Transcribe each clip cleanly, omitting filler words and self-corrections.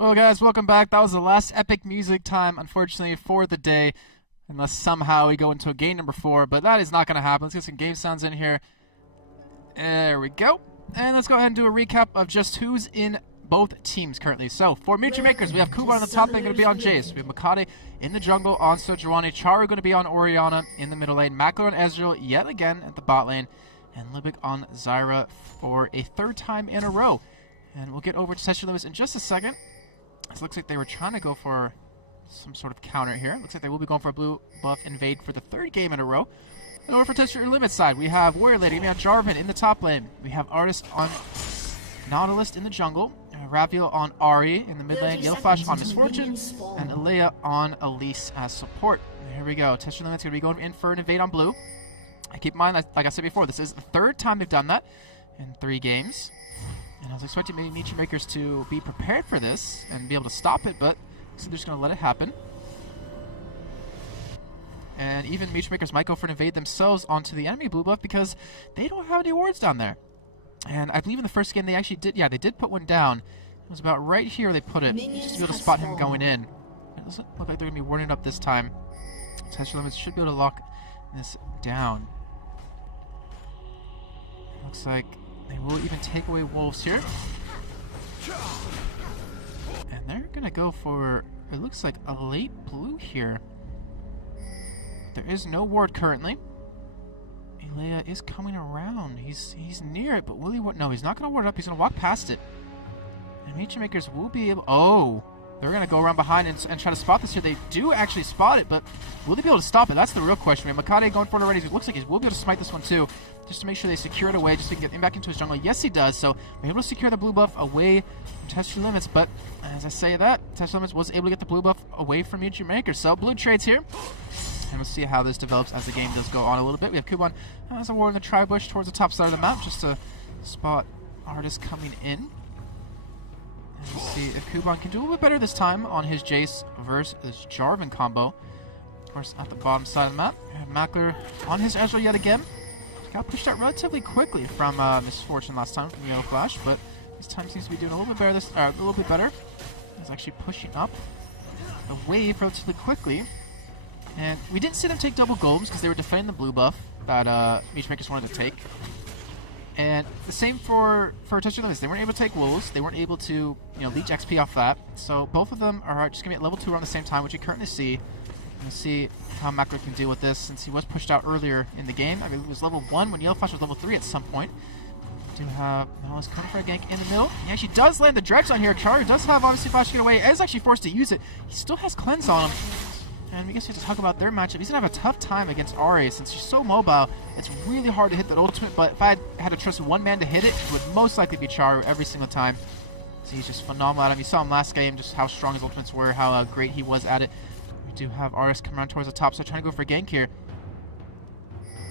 Well, guys, welcome back. That was the last epic music time, unfortunately, for the day. Unless somehow we go into a game number 4, but that is not going to happen. Let's get some game sounds in here. There we go. And let's go ahead and do a recap of just who's in both teams currently. So, for Mutual Makers, we have Kuban on the top lane, going to be on Jace. We have Makade in the jungle on Sojourner. Charu going to be on Orianna in the middle lane. Makler on Ezreal yet again at the bot lane. And Libic on Zyra for a third time in a row. And we'll get over to Session Limits in just a second. It looks like they were trying to go for some sort of counter here. Looks like they will be going for a blue buff invade for the third game in a row. And over for Test Your Limit side, we have Warrior Lady on Jarvan in the top lane. We have Artist on Nautilus in the jungle. Raviel on Ari in the mid lane. Yellow Flash on Misfortune. And Alea on Elise as support. Here we go. Test Your Limit's going to be going in for an invade on blue. Keep in mind, like I said before, this is the third time they've done that in 3 games. And I was expecting maybe Mutual Makers to be prepared for this and be able to stop it, but so they're just going to let it happen. And even Mutual Makers might go for an invade themselves onto the enemy blue buff because they don't have any wards down there. And I believe in the first game they actually did, yeah, they did put one down. It was about right here they put it, just to be able to spot him going in. It doesn't look like they're going to be warding up this time. Test Limits should be able to lock this down. Looks like they will even take away Wolves here. And they're going to go for, it looks like a late blue here. There is no ward currently. Ilea is coming around. He's near it, but will he? No, he's not going to ward up. He's going to walk past it. And Mutual Makers will be able... Oh! They're going to go around behind and try to spot this here. They do actually spot it, but will they be able to stop it? That's the real question. We have Makade going for it already. It looks like he will be able to smite this one too, just to make sure they secure it away, just so he can get him back into his jungle. Yes, he does. So we're able to secure the blue buff away from Test Your Limits, but as I say that, Test Your Limits was able to get the blue buff away from Mutual Makers. So blue trades here. And we'll see how this develops as the game does go on a little bit. We have Kuban as a ward in the tri-bush towards the top side of the map, just to spot Artist coming in. And we'll see if Kuban can do a little bit better this time on his Jace versus this Jarvan combo. Of course, at the bottom side of the map, we have Makler on his Ezreal yet again. Got pushed out relatively quickly from Misfortune last time from Yellow Flash, but this time seems to be doing a little bit better. He's actually pushing up the wave relatively quickly. And we didn't see them take double golems because they were defending the blue buff that Mutual Makers wanted to take. And the same for Test Your Limits. They weren't able to take wolves. They weren't able to, leech XP off that. So both of them are just going to be at level 2 around the same time, which you currently see. We'll see how Makler can deal with this since he was pushed out earlier in the game. I mean, it was level 1 when Yellow Flash was level 3 at some point. We do have Malice coming for a gank in the middle. He actually does land the Drex on here. Charu does have obviously Flash to get away. Is actually forced to use it. He still has Cleanse on him. And we guess we have to talk about their matchup. He's going to have a tough time against Ari since she's so mobile. It's really hard to hit that ultimate, but if I had to trust one man to hit it, it would most likely be Charu every single time. So he's just phenomenal at him. You saw him last game, just how strong his ultimates were, how great he was at it. We do have Artist come around towards the top, so trying to go for a gank here.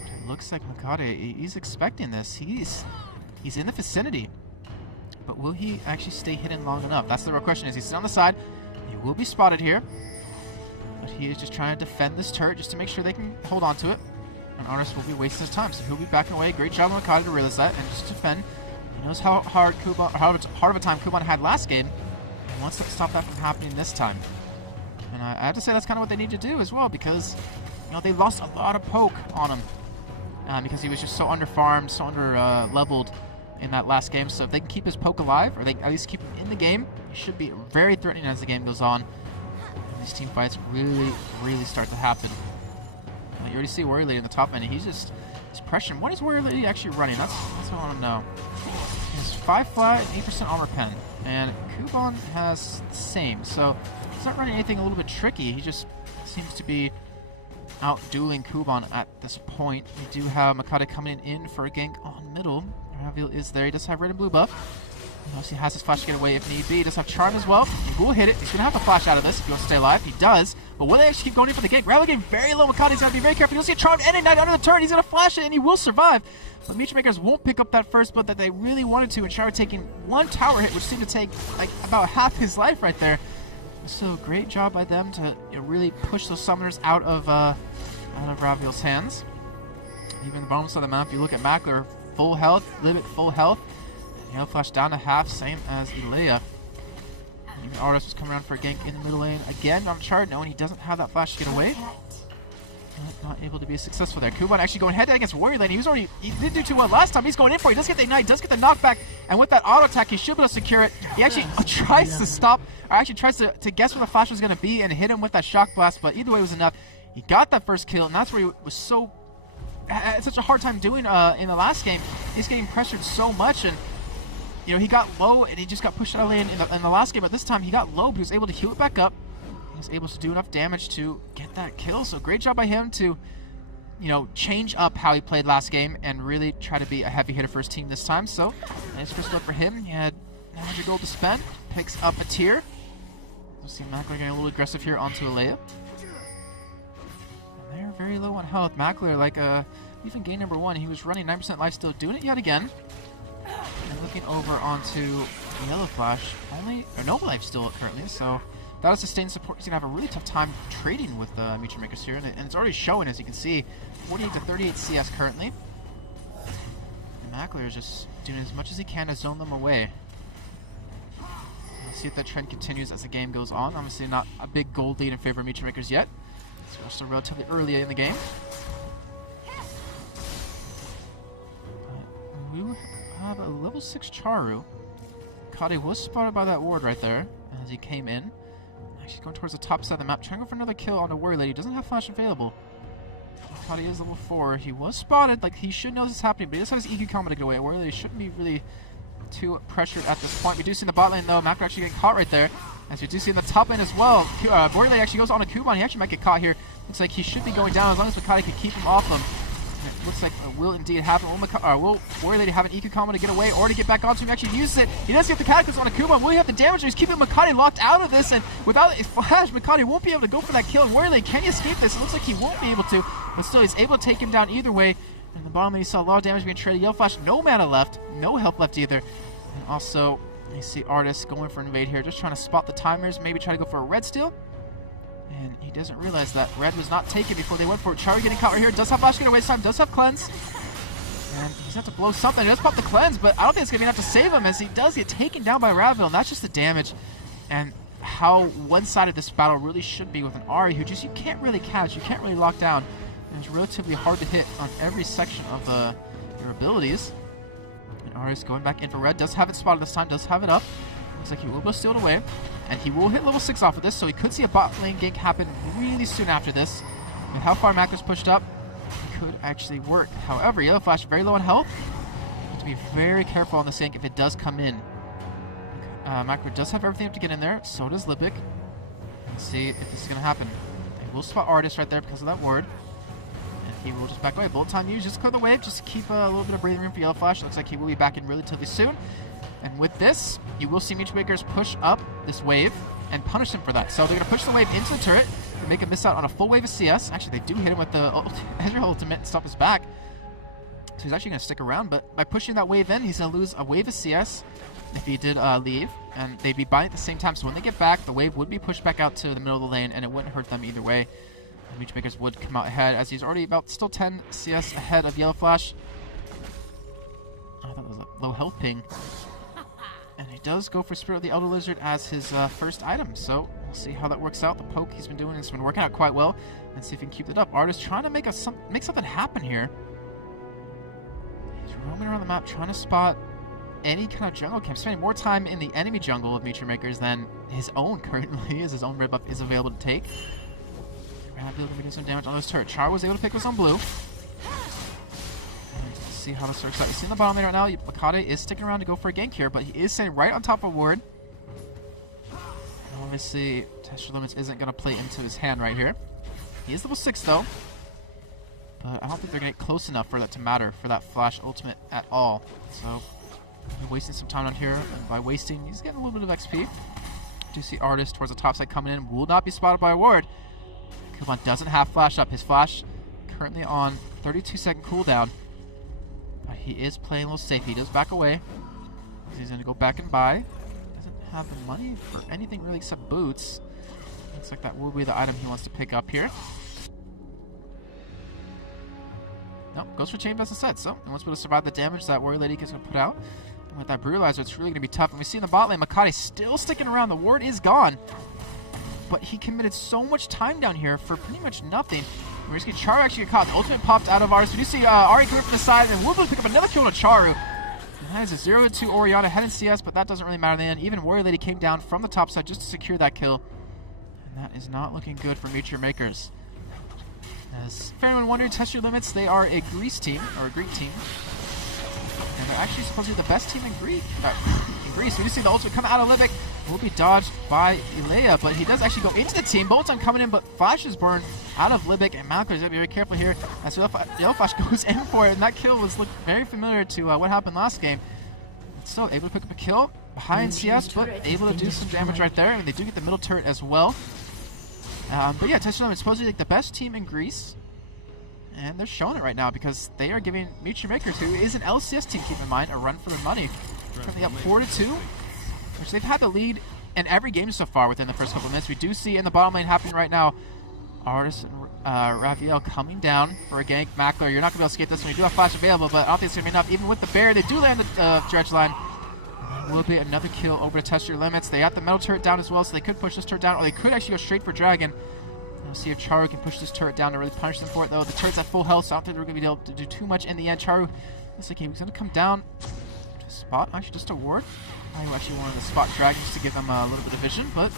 It looks like Makade, he's expecting this. He's in the vicinity. But will he actually stay hidden long enough? That's the real question. Is he sitting on the side? He will be spotted here. But he is just trying to defend this turret just to make sure they can hold on to it. And Artist will be wasting his time, so he'll be backing away. Great job on Makade to realize that and just defend. He knows how hard of a time Kuban had last game. He wants to stop that from happening this time. And I have to say that's kind of what they need to do as well, because they lost a lot of poke on him because he was just so underfarmed, so under-leveled in that last game. So if they can keep his poke alive, or they at least keep him in the game, he should be very threatening as the game goes on. And these team fights really start to happen. You already see Warrior Lady in the top end. He's pressuring. What is Warrior Lady actually running? That's what I want to know. He has 5 flat and 8% armor pen. And Kuban has the same. So he's not running anything a little bit tricky. He just seems to be out-dueling Kuban at this point. We do have Makade coming in for a gank on middle. Raviel is there. He does have red and blue buff. He has his flash to get away if need be. He does have charm as well. He will hit it. He's going to have to flash out of this if he wants to stay alive. He does. But will they actually keep going in for the gank? Raviel getting very low. Makade's got to be very careful. He'll see a charm and ignite under the turret. He's going to flash it and he will survive. But Mutual Makers won't pick up that first blood that they really wanted to. And Charu taking one tower hit, which seemed to take like about half his life right there. So great job by them to really push those summoners out of Raviel's hands. Even the bottom side of the map, you look at Makler, full health, Libet full health. Yellow Flash down to half, same as Ilea. Even Artis was coming around for a gank in the middle lane. Again on chart, knowing he doesn't have that flash to get away. Not able to be successful there. Kuban actually going head-to-head against Warrior Lane. He didn't do too well last time. He's going in for it. He does get the ignite, does get the knockback, and with that auto attack, he should be able to secure it. He actually tries to stop, or actually tries to guess where the flash was going to be and hit him with that shock blast, but either way it was enough. He got that first kill, and that's where he was had such a hard time doing in the last game. He's getting pressured so much, and you know, he got low, and he just got pushed out of lane in the last game, but this time he got low, but he was able to heal it back up. He was able to do enough damage to get that kill, so great job by him to, you know, change up how he played last game and really try to be a heavy hitter for his team this time. So, nice first look for him. He had 900 gold to spend, picks up a tier. We'll see Mackler getting a little aggressive here onto Alea. And they're very low on health. Mackler, like even game number 1, he was running 9% life steal, doing it yet again. And looking over onto Yellow Flash, no life steal currently, so that is sustained support. He's going to have a really tough time trading with Mutual Makers here, and it's already showing, as you can see, 48 to 38 CS currently. And Mackler is just doing as much as he can to zone them away. We'll see if that trend continues as the game goes on. Obviously not a big gold lead in favor of Mutual Makers yet, so we're still relatively early in the game. We have a level 6 Charu. Kade was spotted by that ward right there as he came in. She's going towards the top side of the map, trying to go for another kill on the Warrior Lady. Doesn't have flash available. Thought he is level 4. He was spotted, like he should know this is happening, but he does have his EQ combo to get away. Warrior Lady shouldn't be really too pressured at this point. We do see in the bot lane though, Macro actually getting caught right there. As we do see in the top lane as well, Warrior Lady actually goes on a Kuban. He actually might get caught here. Looks like he should be going down as long as Makati can keep him off him. It looks like it will indeed happen. Will Warrior Lady have an EQ combo to get away or to get back onto him? He actually uses it. He does get the Cataclysm on a Kuban. Will he have the damage? He's keeping Makati locked out of this, and without a flash, Makati won't be able to go for that kill. And Warrior Lady, can he escape this? It looks like he won't be able to, but still he's able to take him down either way. And the bottom lane, you saw a lot of damage being traded. Yellow Flash, no mana left, no health left either. And also, you see Artis going for an invade here, just trying to spot the timers, maybe try to go for a red steal. And he doesn't realize that red was not taken before they went for it. Charu getting caught right here. Does have flash get away this time. Does have cleanse. And he's going to have to blow something. He does pop the cleanse, but I don't think it's going to be enough to save him as he does get taken down by Ravil. And that's just the damage and how one-sided this battle really should be with an Ahri who just you can't really catch. You can't really lock down. And it's relatively hard to hit on every section of your abilities. And Ahri's going back in for red. Does have it spotted this time. Does have it up. Looks like he will go steal it away. And he will hit level 6 off of this, so he could see a bot lane gank happen really soon after this. And how far Macro's pushed up, it could actually work. However, Yellow Flash very low on health. You have to be very careful on this gank if it does come in. Macro does have everything up to get in there, so does Lipic. Let's see if this is going to happen. He will spot Artis right there because of that ward. And he will just back away. Bullet time used, just clear the wave, just keep a little bit of breathing room for Yellow Flash. Looks like he will be back in relatively soon. And with this, you will see Mutual Makers push up this wave and punish him for that. So they're going to push the wave into the turret to make him miss out on a full wave of CS. Actually, they do hit him with the Ezreal ultimate and stop his back. So he's actually going to stick around, but by pushing that wave in, he's going to lose a wave of CS if he did leave, and they'd be buying at the same time. So when they get back, the wave would be pushed back out to the middle of the lane, and it wouldn't hurt them either way. Mutual Makers would come out ahead, as he's already about still 10 CS ahead of Yellow Flash. I thought it was a low health ping. And he does go for Spirit of the Elder Lizard as his first item, so we'll see how that works out. The poke he's been doing has been working out quite well, and see if he can keep it up. Artis trying to make something happen here. He's roaming around the map trying to spot any kind of jungle camp, spending more time in the enemy jungle of Mutual Makers than his own currently, as his own red buff is available to take. Ravil going to do some damage on those turrets. Char was able to pick us on blue. See how this works out. You see in the bottom lane right now, Makade is sticking around to go for a gank here, but he is sitting right on top of ward. And obviously, Tester Limits isn't going to play into his hand right here. He is level 6 though, but I don't think they're going to get close enough for that to matter for that flash ultimate at all. So, we're wasting some time on here, and by wasting, he's getting a little bit of XP. Do see Artis towards the top side coming in, will not be spotted by a ward. Kuban doesn't have flash up. His flash currently on 32-second cooldown. But he is playing a little safe. He does back away. He's going to go back and buy. Doesn't have the money for anything really except boots. Looks like that will be the item he wants to pick up here. Nope, goes for Chain Vest instead. So he wants to be able to survive the damage that Warrior Lady is going to put out. And With that Brutalizer, it's really going to be tough. And we see in the bot lane, Makati still sticking around. The ward is gone. But he committed so much time down here for pretty much nothing. We're just going to Charu actually get caught. The ultimate popped out of ours. We do see Ari coming from the side, and we'll be able to pick up another kill on Charu. And that is a 0-2 Orianna head in CS, but that doesn't really matter in the end. Even Warrior Lady came down from the top side just to secure that kill. And that is not looking good for Meteor Makers. As if anyone wondering, Test Your Limits, they are a Greece team, or a Greek team. And they're actually supposed to be the best team in Greece. We do see the ultimate come out of Libic. Will be dodged by Ilea, but he does actually go into the team. Bolton coming in, but Flash is burned out of Libic, and Malcolm is going to be very careful here as Yellow Flash looked for it, and that kill looked very familiar to what happened last game. Still able to pick up a kill behind CS, but able to do some damage right there, and they do get the middle turret as well. But yeah, Test Your Limits is supposed to be like the best team in Greece. And they're showing it right now because they are giving Meteor Makers, who is an LCS team, keep in mind, a run for their money. Currently up 4-2, which they've had the lead in every game so far within the first couple of minutes. We do see in the bottom lane happening right now, Artis and Raphael coming down for a gank. Mackler, you're not going to be able to escape this one. You do have Flash available, but I don't think it's going to be enough. Even with the bear, they do land the dredge line. Will be another kill over to Test Your Limits. They got the metal turret down as well, so they could push this turret down, or they could actually go straight for Dragon. We'll see if Charu can push this turret down to really punish them for it, though. The turret's at full health, so I don't think they're going to be able to do too much in the end. Charu looks like he was going to come down to spot, actually just a ward. I actually wanted to spot Dragon just to give them a little bit of vision, but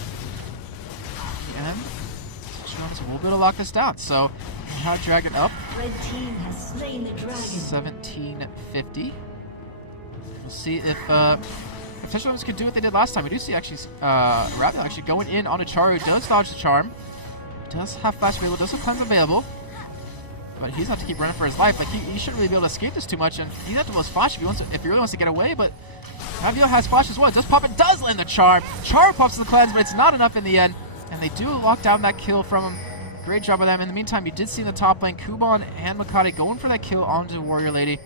again, we'll be able to lock this down. So now Dragon up. Red team has slain the dragon. 1750. We'll see if Test Your Limits can do what they did last time. We do see actually Raphael actually going in on a Charu, does dodge the charm. Does have Flash available, does have cleanse available, but he's going to keep running for his life. Like he shouldn't really be able to escape this too much, and he's not the most Flash if he really wants to get away. But Raphael has Flash as well. It does pop it, does land the charm. Charm pops the cleanse, but it's not enough in the end, and they do lock down that kill from him. Great job by them. In the meantime, you did see in the top lane Kuban and Makati going for that kill onto Warrior Lady.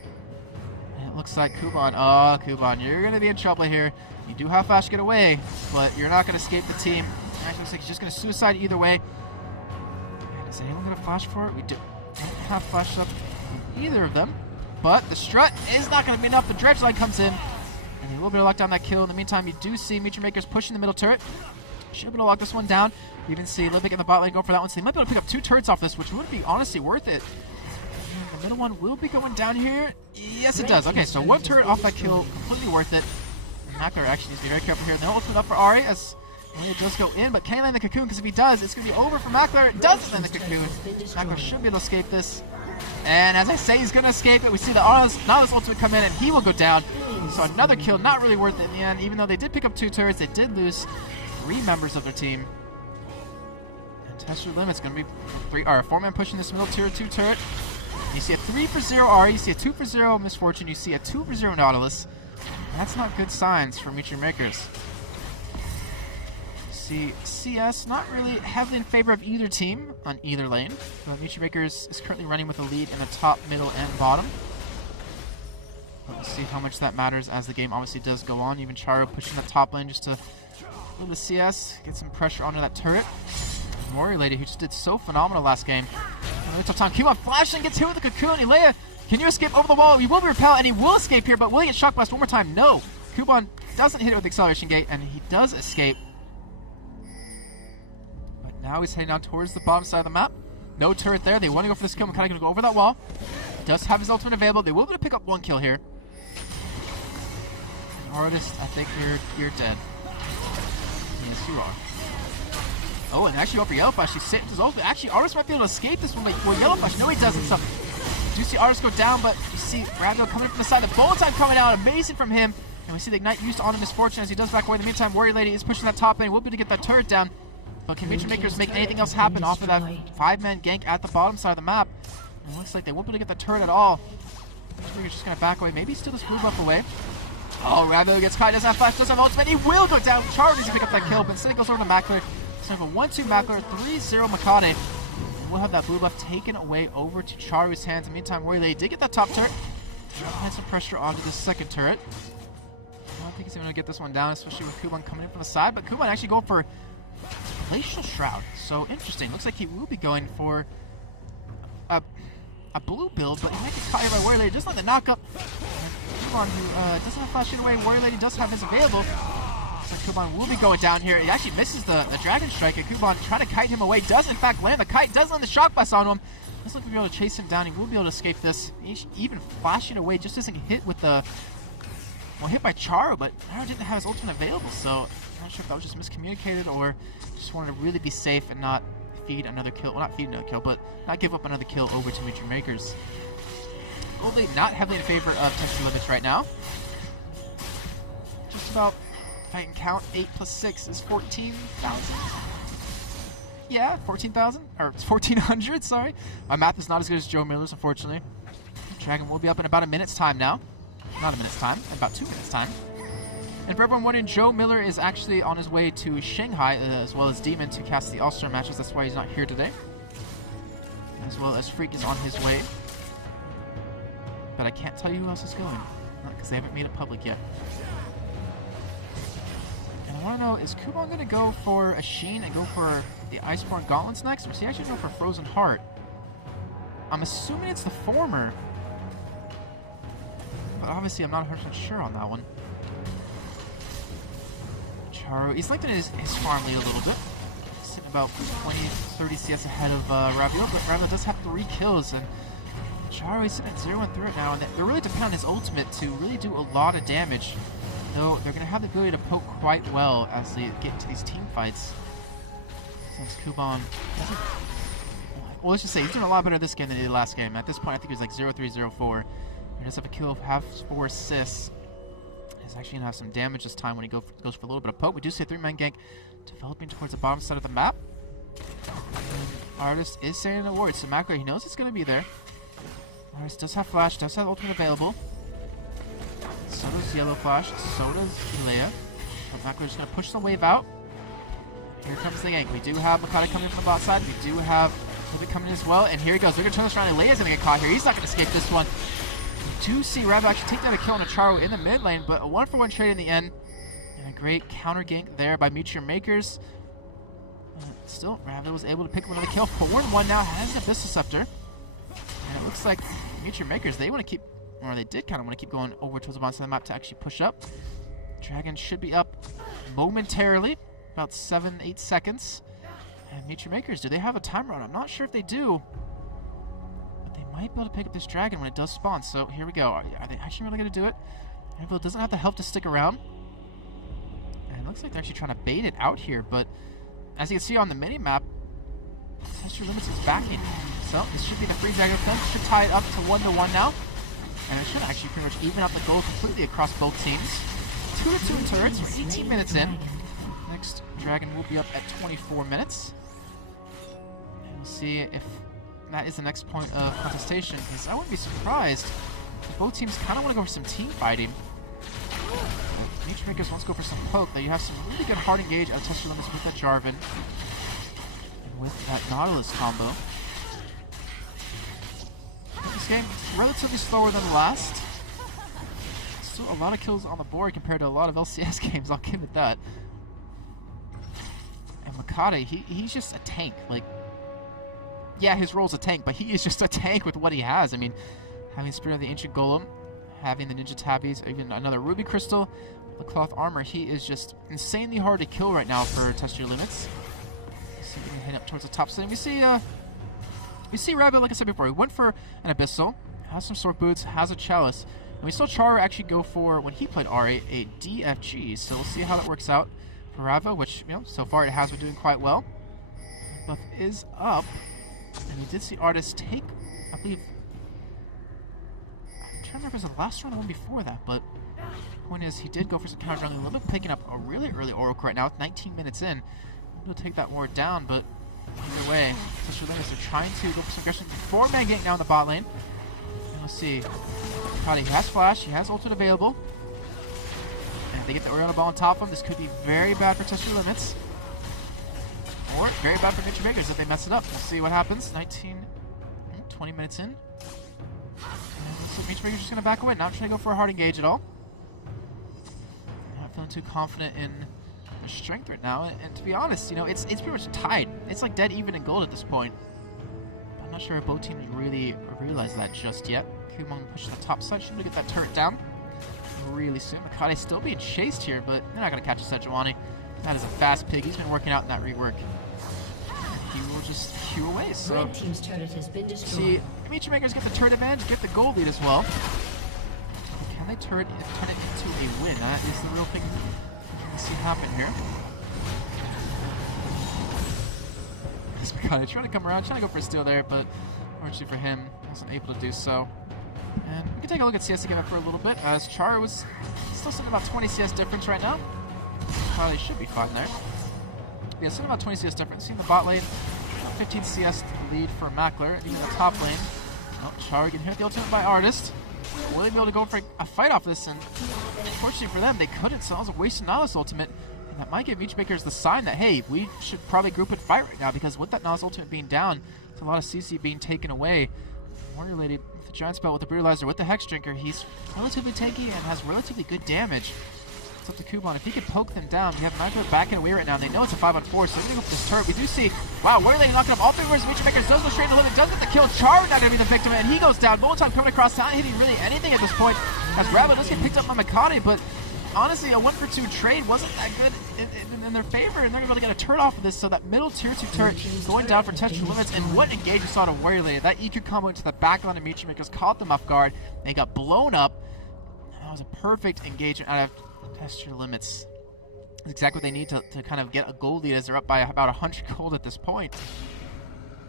And it looks like Kuban. Oh, Kuban, you're going to be in trouble here. You do have Flash get away, but you're not going to escape the team. Actually, looks like he's just going to suicide either way. Is anyone going to flash for it? We don't have flash up from either of them. But the strut is not going to be enough. The dredge line comes in, and he will be able to lock down that kill. In the meantime, you do see Meteor Makers pushing the middle turret. Should be able to lock this one down. You even see Libic in the bot lane go for that one. So they might be able to pick up 2 turrets off this, which would be honestly worth it. And the middle one will be going down here. Yes, it does. Okay, so 1 turret off that kill. Completely worth it. Mackler actually needs to be very careful here. They'll open it up for Ari as it does go in, but can he land the cocoon? Because if he does, it's going to be over for Mackler. It does land the cocoon. Mackler should be able to escape this. And as I say, he's going to escape it. We see the Nautilus ultimate come in, and he will go down. So another kill, not really worth it in the end. Even though they did pick up 2 turrets, they did lose 3 members of their team. And Test Your Limits going to be 4-man pushing this middle tier 2 turret. You see a 3-for-0 Ari, you see a 2-for-0 Misfortune, you see a 2-for-0 Nautilus. That's not good signs for Meteor Makers. See CS not really heavily in favor of either team on either lane, but Meteor Makers is currently running with a lead in the top, middle, and bottom. But we'll see how much that matters as the game obviously does go on. Even Charu pushing the top lane just to move the CS, get some pressure onto that turret. Warrior Lady, who just did so phenomenal last game. Kuban flashing, gets hit with the cocoon. Ilea, can you escape over the wall? He will be repelled, and he will escape here, but will he get shock blast one more time? No. Kuban doesn't hit it with the acceleration gate, and he does escape. Now he's heading down towards the bottom side of the map. No turret there. They want to go for this kill. Makati going to go over that wall. Does have his ultimate available. They will be able to pick up 1 kill here. Artist, I think you're dead. Yes, you are. Oh, and actually over Yellow Flash, he saved his ultimate. Actually, Artist might be able to escape this one. Like, well, Yellow Flash, no, he doesn't. So, you see Artist go down, but you see Raphael coming from the side. The bullet time coming out. Amazing from him. And we see the Ignite used on a Misfortune as he does back away. In the meantime, Warrior Lady is pushing that top lane. We'll be able to get that turret down. But can Meteor Makers make anything else happen off of that 5-man gank at the bottom side of the map? It looks like they won't be able to get the turret at all. Meteor Makers just going to back away. Maybe steal this blue buff away. Oh, Raphael gets caught. Doesn't have flash, doesn't have ultimate. He will go down. Charu needs to pick up that kill, but instead it goes over to Mackler. So we have a 1-2 Mackler, 3-0 Makade. And we'll have that blue buff taken away over to Charu's hands. In the meantime, Warrior Lady did get that top turret. Apply some pressure onto the second turret. I don't think he's going to get this one down, especially with Kuban coming in from the side. But Kuban actually going for Glacial Shroud. So interesting. Looks like he will be going for a blue build, but he might get caught here by Warrior Lady. Just like the knockup. Kuban, who doesn't have Flash away. Warrior Lady does have his available. So Kuban will be going down here. He actually misses the Dragon Strike, and Kuban trying to kite him away. Does, in fact, land the kite. Does land the Shock Blast on him. Doesn't look to be able to chase him down. He will be able to escape this. He's even flashing away. Just isn't hit with the... Well, hit by Charo, but Charo didn't have his ultimate available, so I'm not sure if that was just miscommunicated or just wanted to really be safe and not feed another kill. Well, not feed another kill, but not give up another kill over to Mutual Makers. Gold League not heavily in favor of Texture Limits right now. Just about, if I can count, 8 plus 6 is 14,000. Yeah, 14,000? Or 1,400, sorry. My math is not as good as Joe Miller's, unfortunately. Dragon will be up in about a minute's time now. Not a minute's time, in about 2 minutes' time. And for everyone wondering, Joe Miller is actually on his way to Shanghai, as well as Demon, to cast the All-Star matches. That's why he's not here today. As well as Freak is on his way. But I can't tell you who else is going, because they haven't made it public yet. And I want to know, is Kuban going to go for a Sheen and go for the Iceborne Gauntlets next? Or is he actually going for Frozen Heart? I'm assuming it's the former. But obviously I'm not 100% sure on that one. Charo, he's lengthening his farm lead a little bit. Sitting about 20-30 CS ahead of Ravio, but Ravio does have 3 kills, and Charo is sitting at 0-3 right now, and they're really depending on his ultimate to really do a lot of damage. Though they're going to have the ability to poke quite well as they get into these team fights. Since Kuban doesn't... Well, let's just say he's doing a lot better this game than he did last game. At this point, I think he was like 0-3, 0-4. He does have a kill of half 4 assists. He's actually going to have some damage this time when he goes for a little bit of poke. We do see a 3-man gank developing towards the bottom side of the map. And Artist is saying a word, so Macro, he knows it's going to be there. Artist does have Flash, does have ultimate available. So does Yellow Flash, so does Ilea. But Macro is going to push the wave out. Here comes the gank. We do have Makata coming in from the bot side. We do have Pivot coming in as well. And here he goes. We're going to turn this around. Ilea's going to get caught here. He's not going to escape this one. We do see Rav actually take down a kill on a Charo in the mid lane, but a 1-for-1 trade in the end. And a great counter gank there by Meteor Makers. Still, Rav was able to pick up another kill. 4-1 now, has an Abyssal Scepter. And it looks like Meteor Makers, they want to keep, or they did kind of want to keep going over towards the bottom side of the map to actually push up. Dragon should be up momentarily, about 7-8 seconds. And Meteor Makers, do they have a timer on? I'm not sure if they do. They might be able to pick up this dragon when it does spawn, so here we go. Are they actually really going to do it? Anvil doesn't have the help to stick around. And it looks like they're actually trying to bait it out here, but as you can see on the mini-map, Texture Limits is backing. So this should be the free dragon defense. Should tie it up to 1-1 now. And it should actually pretty much even out the goal completely across both teams. 2-2 in turrets. We're 18 minutes in. Next dragon will be up at 24 minutes. And we'll see if that is the next point of contestation, because I wouldn't be surprised if both teams kind of want to go for some team fighting. Nature Makers wants to go for some poke, but you have some really good hard engage out of Texture Limits with that Jarvan and with that Nautilus combo. This game is relatively slower than the last. Still a lot of kills on the board compared to a lot of LCS games, I'll give it that. And Makata, he's just a tank. Like, yeah, his role's a tank, but he is just a tank with what he has. I mean, having Spirit of the Ancient Golem, having the Ninja Tabbies, even another Ruby Crystal, the Cloth Armor, he is just insanely hard to kill right now for Texture Limits. So we can head up towards the top side. We see Rabbit, like I said before, he went for an Abyssal, has some Sword Boots, has a Chalice, and we saw Charo actually go for, when he played RA, a DFG, so we'll see how that works out for Rava, which, you know, so far it has been doing quite well. Buff is up. And we did see Artist take, I believe, I'm trying to remember if it was the last round or the one before that, but the point is he did go for some counter jungle, a little bit picking up a really early Oracle right now with 19 minutes in. Able to take that ward down, but either way, Texture Limits are trying to go for some aggression. 4-man gank now in the bot lane. And let's see. He has Flash, he has ultimate available. And if they get the Oriona ball on top of him, this could be very bad for Texture Limits. Or very bad for Nature Makers if they mess it up. We'll see what happens. 20 minutes in. And looks like Nature Makers just going to back away. Not trying to go for a hard engage at all. Not feeling too confident in their strength right now. And to be honest, you know, it's pretty much tied. It's like dead even in gold at this point. I'm not sure if both teams really realize that just yet. Kumon pushes the top side. Should we get that turret down? really soon. Makade's still being chased here, but they're not going to catch a Sejuani. That is a fast pig. He's been working out in that rework. He will just queue away. So, Red team's turret has been destroyed. see, Meteor Makers get the turret advantage, get the gold lead as well. Can they turn it into a win? That is the real thing we can see happen here. This Makade trying to come around, trying to go for a steal there, but unfortunately for him, wasn't able to do so. And we can take a look at CS again for a little bit, as Char was still sitting about 20 CS difference right now. Probably should be fine there. Yeah, sitting about 20 CS difference. Seeing the bot lane, 15 CS lead for Mackler, and even the top lane. Oh, Char can hit the ultimate by Artist. Will they be able to go for a fight off this? And unfortunately for them, they couldn't, so that was a wasted Nautilus ultimate. And that might give Meteor Makers the sign that, hey, we should probably group and fight right now, because with that Nautilus ultimate being down, it's a lot of CC being taken away. Warrior Lady with the Giant Spell, with the Brutalizer, with the Hex Drinker, he's relatively tanky and has relatively good damage. It's up to Kuban. If he could poke them down, we have Mackler backing away right now. They know it's a 5-on-4, so they're going to go for this turret. We do see, wow, Warrior Lady knocking up all 3 members of Meteor Makers, does go straight to limit, does get the kill. Char not going to be the victim, and he goes down. Molotov coming across, not hitting really anything at this point, as Rabbit does get picked up by Makade, but honestly, a 1-for-2 trade wasn't that good in their favor, and they're going to get a turret off of this, so that middle tier 2 turret going down for texture limits, and what engage we saw to Warrior Lady. That EQ combo into the back line of Meteor Makers caught them off guard. They got blown up. That was a perfect engagement out of texture limits. That's exactly what they need to kind of get a gold lead, as they're up by about 100 gold at this point.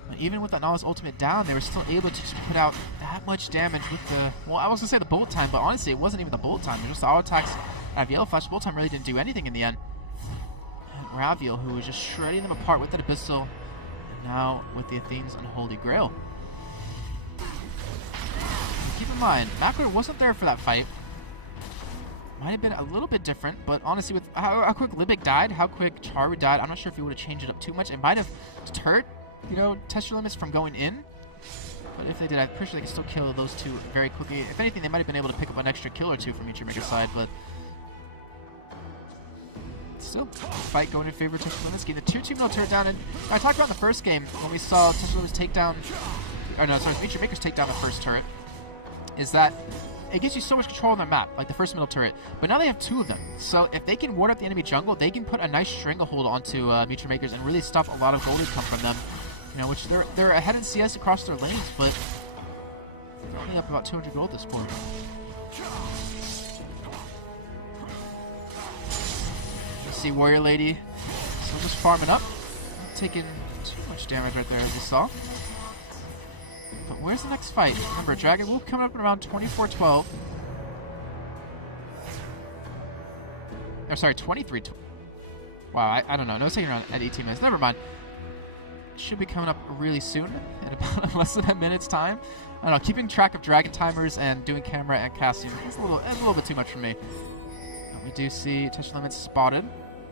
But even with that Nautilus ultimate down, they were still able to just put out that much damage with the, well, I was going to say the bullet time, but honestly, it wasn't even the bullet time. It was just the auto attacks out of Yellow Flash. Bullet time really didn't do anything in the end. And Raviel, who was just shredding them apart with the Abyssal, and now with the Athene's Unholy Grail. And keep in mind, Mackler wasn't there for that fight. Might have been a little bit different, but honestly, with how quick Libic died, how quick Charu died, I'm not sure if he would have changed it up too much. It might have deterred, you know, texture limits from going in. But if they did, I'm pretty sure they could still kill those two very quickly. If anything, they might have been able to pick up an extra kill or two from Meteor Maker's side, but still, fight going in favor of texture limits. Getting the tier 2 middle turret down, and I talked about in the first game when we saw texture limits take down, or no, sorry, Meteor Makers take down the first turret, is that it gives you so much control on the map, like the first middle turret. But now they have 2 of them. So if they can ward up the enemy jungle, they can put a nice stranglehold onto Meteor Makers and really stop a lot of gold to come from them. You know, which they're ahead in CS across their lanes, but they're only up about 200 gold this point. You see Warrior Lady still just farming up, not taking too much damage right there, as you saw. But where's the next fight? Remember, Dragon will come up in around 24-12. Or sorry, 23. Wow, I don't know. No second round at 18 minutes. Never mind. Should be coming up really soon, in about less than a minute's time. I don't know. Keeping track of Dragon timers and doing camera and casting is a little bit too much for me. But we do see touch limits spotted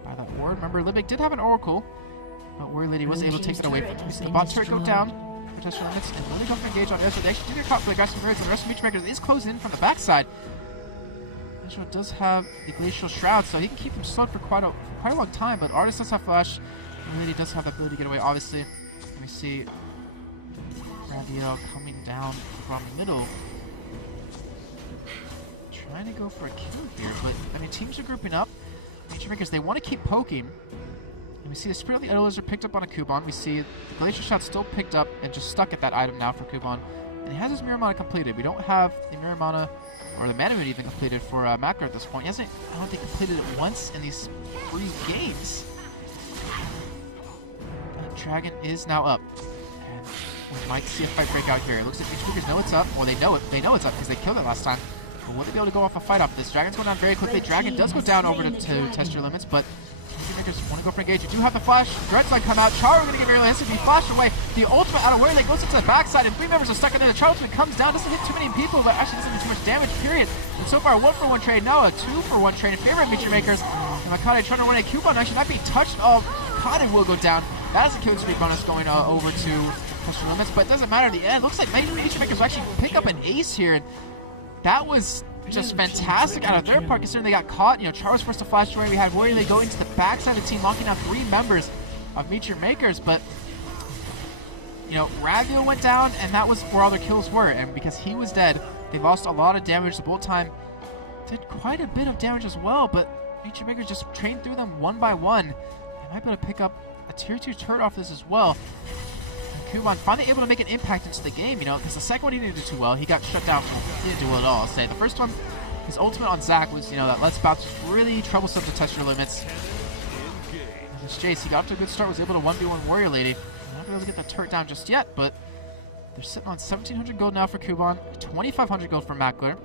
by that ward. Remember, Libic did have an Oracle, but Warrior Lady was able to take it away from him. We see the bot turret go down. Touch limits and really go for engage on Ezra. They actually did get caught for the aggressive birds, and the rest of Meteor Makers is closing in from the backside. Ezra does have the Glacial Shroud, so he can keep him slowed for quite a long time, but Artist does have Flash, and really does have the ability to get away, obviously. And we see Raviel coming down from the middle. Trying to go for a kill here, but, I mean, teams are grouping up. Meteor Makers, they want to keep poking. And we see the Spirit of the Idolers are picked up on a Kuban. We see the Glacier Shot still picked up and just stuck at that item now for Kuban. And he has his Mirror Mana completed. We don't have the Mirror Mana or the Mana Moon even completed for Mackler at this point. He hasn't, I don't think, completed it once in these 3 games. But Dragon is now up. And we might see a fight break out here. It looks like Meteor Makers know it's up. Well, they know it's up because they killed it last time. But will they be able to go off a fight off this? Dragon's going down very quickly. Dragon does go down over to test your limits, but Meteor Makers want to go for engage. You do have the flash. Dreadslide come out. Charu going to get very hesitant. He flashed away. The ultimate out of Warrior Lady goes into the backside, and 3 members are stuck in there. The Charu ultimate comes down. Doesn't hit too many people, but actually doesn't do too much damage, period. And so far, a 1-for-1 trade. Now a 2-for-1 trade in favor of Meteor Makers. And Makade trying to run a Kuban. Actually, not being touched. Makade will go down. That is a kill streak bonus going over to Tester Limits, but it doesn't matter in the end. Looks like Meteor Makers actually pick up an ace here. And that was just fantastic out of their part, considering they got caught. You know, Char was first to flash away. We had Warrior Lady go into the backside of the team, locking out 3 members of Meteor Makers. But, you know, Raviel went down, and that was where all their kills were. And because he was dead, they lost a lot of damage. The bullet time did quite a bit of damage as well, but Nature Maker just trained through them one by one. They might be able to pick up a tier 2 turret off this as well. And Kuban finally able to make an impact into the game, you know, because the second one he didn't do too well. He got shut down, so he didn't do well at all, I'll say. The first one, his ultimate on Zac was, you know, that Let's Bounce was really troublesome to test your limits. And this Jace, he got to a good start, was able to 1v1 Warrior Lady. Not able to get the turret down just yet, but they're sitting on 1,700 gold now for Kuban, 2,500 gold for Mackler.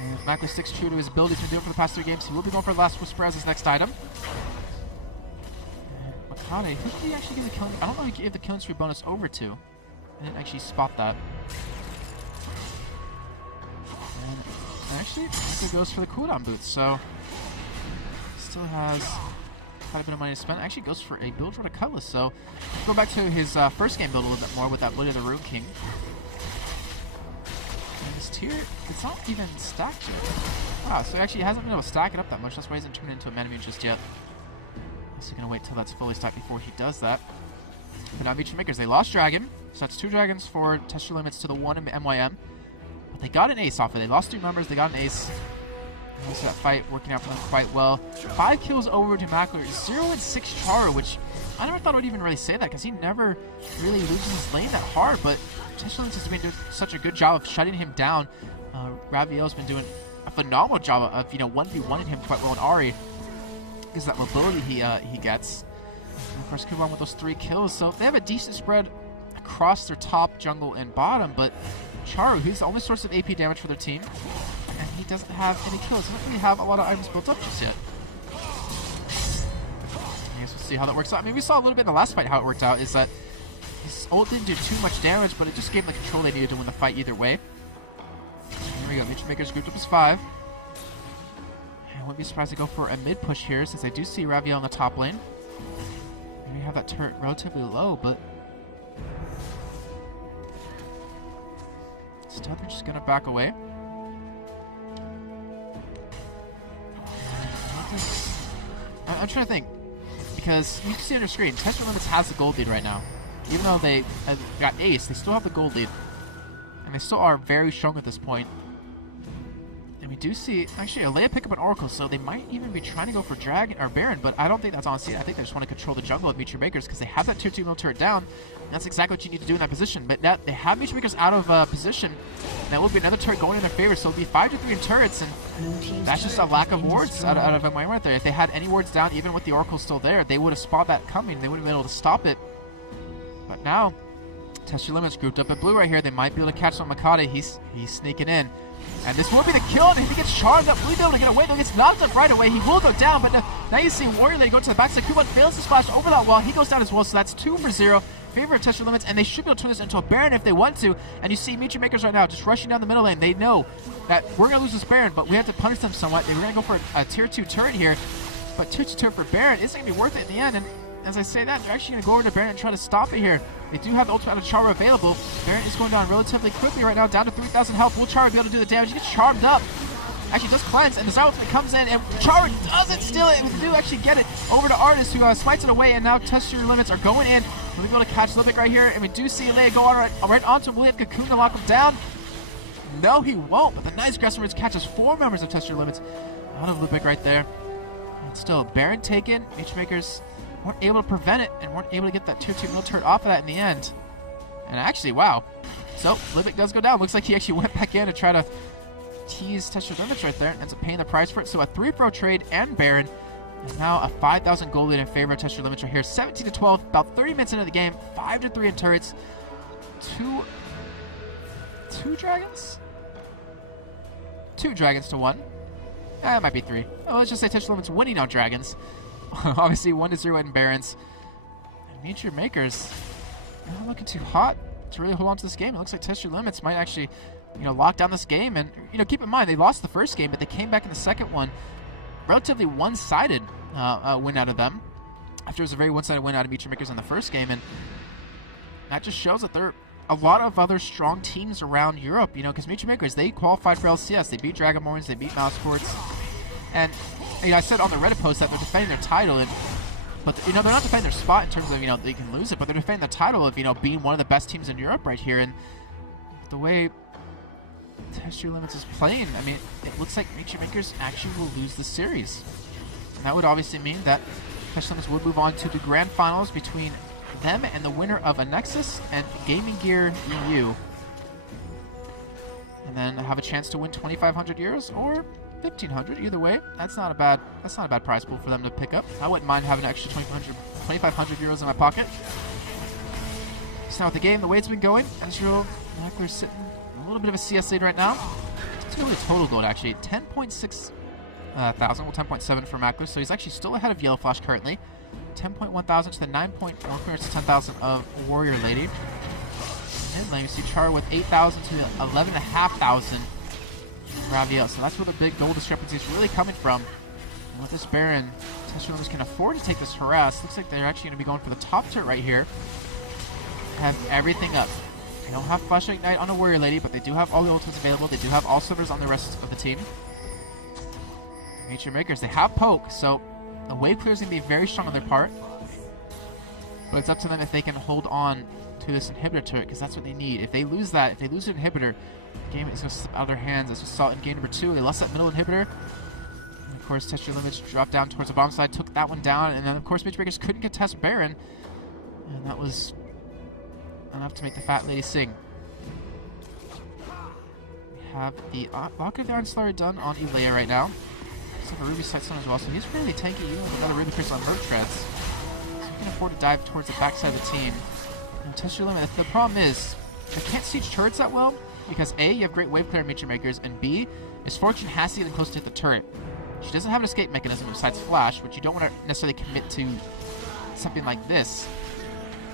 And if Mackler sticks true to his build he's been doing for the past 3 games, he will be going for Last Whisper as his next item. And Makade, who did he actually give the killing? I don't know who he gave the killing spree bonus over to. I didn't actually spot that. And actually, Mackler goes for the cooldown boots, so still has quite a bit of money to spend. Actually goes for a build for the Cutlass, so let's go back to his first game build a little bit more with that Blade of the Rune King. And his tier, it's not even stacked yet. Wow, so he actually hasn't been able to stack it up that much. That's why he hasn't turned it into a Manamune just yet. So gonna wait till that's fully stacked before he does that. But now Nature Makers, they lost Dragon, so that's 2 dragons for test your limits to the 1 in MyM. But they got an ace off of it. They lost 3 members, they got an ace. Most of that fight working out for them quite well. 5 kills over to Mackler, 0 and 6 Charu, which I never thought I would even really say that because he never really loses his lane that hard, but Teshalins has been doing such a good job of shutting him down. Raviel's been doing a phenomenal job of, you know, 1v1ing him quite well in Ahri because that mobility he gets. And of course, Kuban with those 3 kills, so they have a decent spread across their top, jungle, and bottom, but Charu, he's the only source of AP damage for their team. And he doesn't have any kills. He doesn't really have a lot of items built up just yet. I guess we'll see how that works out. I mean, we saw a little bit in the last fight how it worked out, is that his ult didn't do too much damage, but it just gave him the control they needed to win the fight either way. Here we go. Nature Maker's grouped up as 5. I wouldn't be surprised to go for a mid push here, since I do see Raviel in the top lane. Maybe have that turret relatively low, but still they're just going to back away. I'm trying to think, because you can see on your screen, Test Your Limits has the gold lead right now. Even though they got ace, they still have the gold lead. And they still are very strong at this point. And we do see, actually, Alea pick up an Oracle, so they might even be trying to go for Dragon or Baron, but I don't think that's honestly it. I think they just want to control the jungle of Nature Makers because they have that tier 2 mill turret down. And that's exactly what you need to do in that position. But that they have Nature Makers out of position. That will be another turret going in their favor, so it'll be 5-3 in turrets, and that's just a lack of wards out of MyM right there. If they had any wards down, even with the Oracle still there, they would have spotted that coming. They wouldn't have been able to stop it. But now, Test Your Limits grouped up at blue right here. They might be able to catch on Makade. He's sneaking in. And this will be the kill, and if he gets charged up, will he be able to get away? Though he gets knocked up right away. He will go down, but now you see Warrior Lady go to the backside. Kuban fails to splash over that wall. He goes down as well, so that's 2 for 0. Favor of Test Your Limits, and they should be able to turn this into a Baron if they want to. And you see Nature Makers right now just rushing down the middle lane. They know that we're going to lose this Baron, but we have to punish them somewhat. We're going to go for a tier 2 turret here, but tier 2 turret for Baron isn't going to be worth it in the end. And as I say that, they're actually going to go over to Baron and try to stop it here. They do have the ultimate out of Chara available. Baron is going down relatively quickly right now, down to 3,000 health. Will Chara be able to do the damage? He gets charmed up. Actually does cleanse, and the ultimate comes in, and Chara doesn't steal it. They do actually get it over to Artist, who smites it away, and now Test Your Limits are going in. We'll be able to catch Lipic right here, and we do see Leia go on right onto him. Will he have Cocoon to lock him down? No, he won't, but the nice Grasshopper catches 4 members of Test Your Limits out of Lipic right there. And still, Baron taken. Nature Makers weren't able to prevent it, and weren't able to get that tier 2 mill turret off of that in the end. And actually, wow. So, Lipic does go down. Looks like he actually went back in to try to tease Test Your Limits right there, and ends up paying the price for it. So a 3-pro trade and Baron, and now a 5,000 gold lead in favor of Test Your Limits right here. 17-12, about 30 minutes into the game, 5-3 in turrets. Two dragons? 2 dragons to 1. It might be 3. Oh, let's just say Test Your Limits winning on dragons. Obviously 1-0 in Barons. And Nature Makers not looking too hot to really hold on to this game. It looks like Test Your Limits might actually, you know, lock down this game. And, you know, keep in mind, they lost the first game, but they came back in the second one. Relatively one-sided win out of them. After it was a very one-sided win out of Nature Makers in the first game. And that just shows that there are a lot of other strong teams around Europe, you know, because Nature Makers, they qualified for LCS. They beat Dragonborns, they beat Mousesports. And, you know, I said on the Reddit post that they're defending their title, but, you know, they're not defending their spot in terms of, you know, they can lose it, but they're defending the title of, you know, being one of the best teams in Europe right here. And the way Test Your Limits is playing. I mean, it looks like Nature Makers actually will lose the series. And that would obviously mean that Test Your Limits would move on to the grand finals between them and the winner of a Nexus and Gaming Gear EU. And then have a chance to win 2,500 euros or 1,500. Either way, that's not a bad prize pool for them to pick up. I wouldn't mind having an extra 2,500 euros in my pocket. So now with the game, the way it's been going, Ezreal, Mackler's sitting a little bit of a CS lead right now. It's really total gold actually, 10.6 thousand, well 10.7 for Mackler, so he's actually still ahead of Yellow Flash currently. 10.1 thousand to the 9.1 clearance to 10,000 of Warrior Lady. Mid lane, you see Char with 8,000 to 11,500 Raviel. So that's where the big gold discrepancy is really coming from. And with this Baron, Test Your Limits can afford to take this harass. Looks like they're actually going to be going for the top turret right here. Have everything up. They don't have Flash Ignite on a Warrior Lady, but they do have all the ultimates available. They do have all servers on the rest of the team. Nature Makers, they have poke, so the wave clear is going to be very strong on their part. But it's up to them if they can hold on to this inhibitor turret, because that's what they need. If they lose that, if they lose an inhibitor, the game is going to slip out of their hands. As we saw in game number 2, they lost that middle inhibitor. And of course, Test Your Limits dropped down towards the bottom side, took that one down, and then of course, Nature Makers couldn't contest Baron. And that was enough to make the fat lady sing. We have the Lock of the Iron Slayer done on Ilea right now. Looks like a Ruby Sightstone as well, so he's really tanky even with another Ruby Crystal on Merc Treads. So he can afford to dive towards the backside of the team. And Test Your Limit, the problem is, they can't siege turrets that well, because A, you have great wave clear Nature Makers, and B, Miss Fortune has to get in close to hit the turret. She doesn't have an escape mechanism besides Flash, which you don't want to necessarily commit to something like this.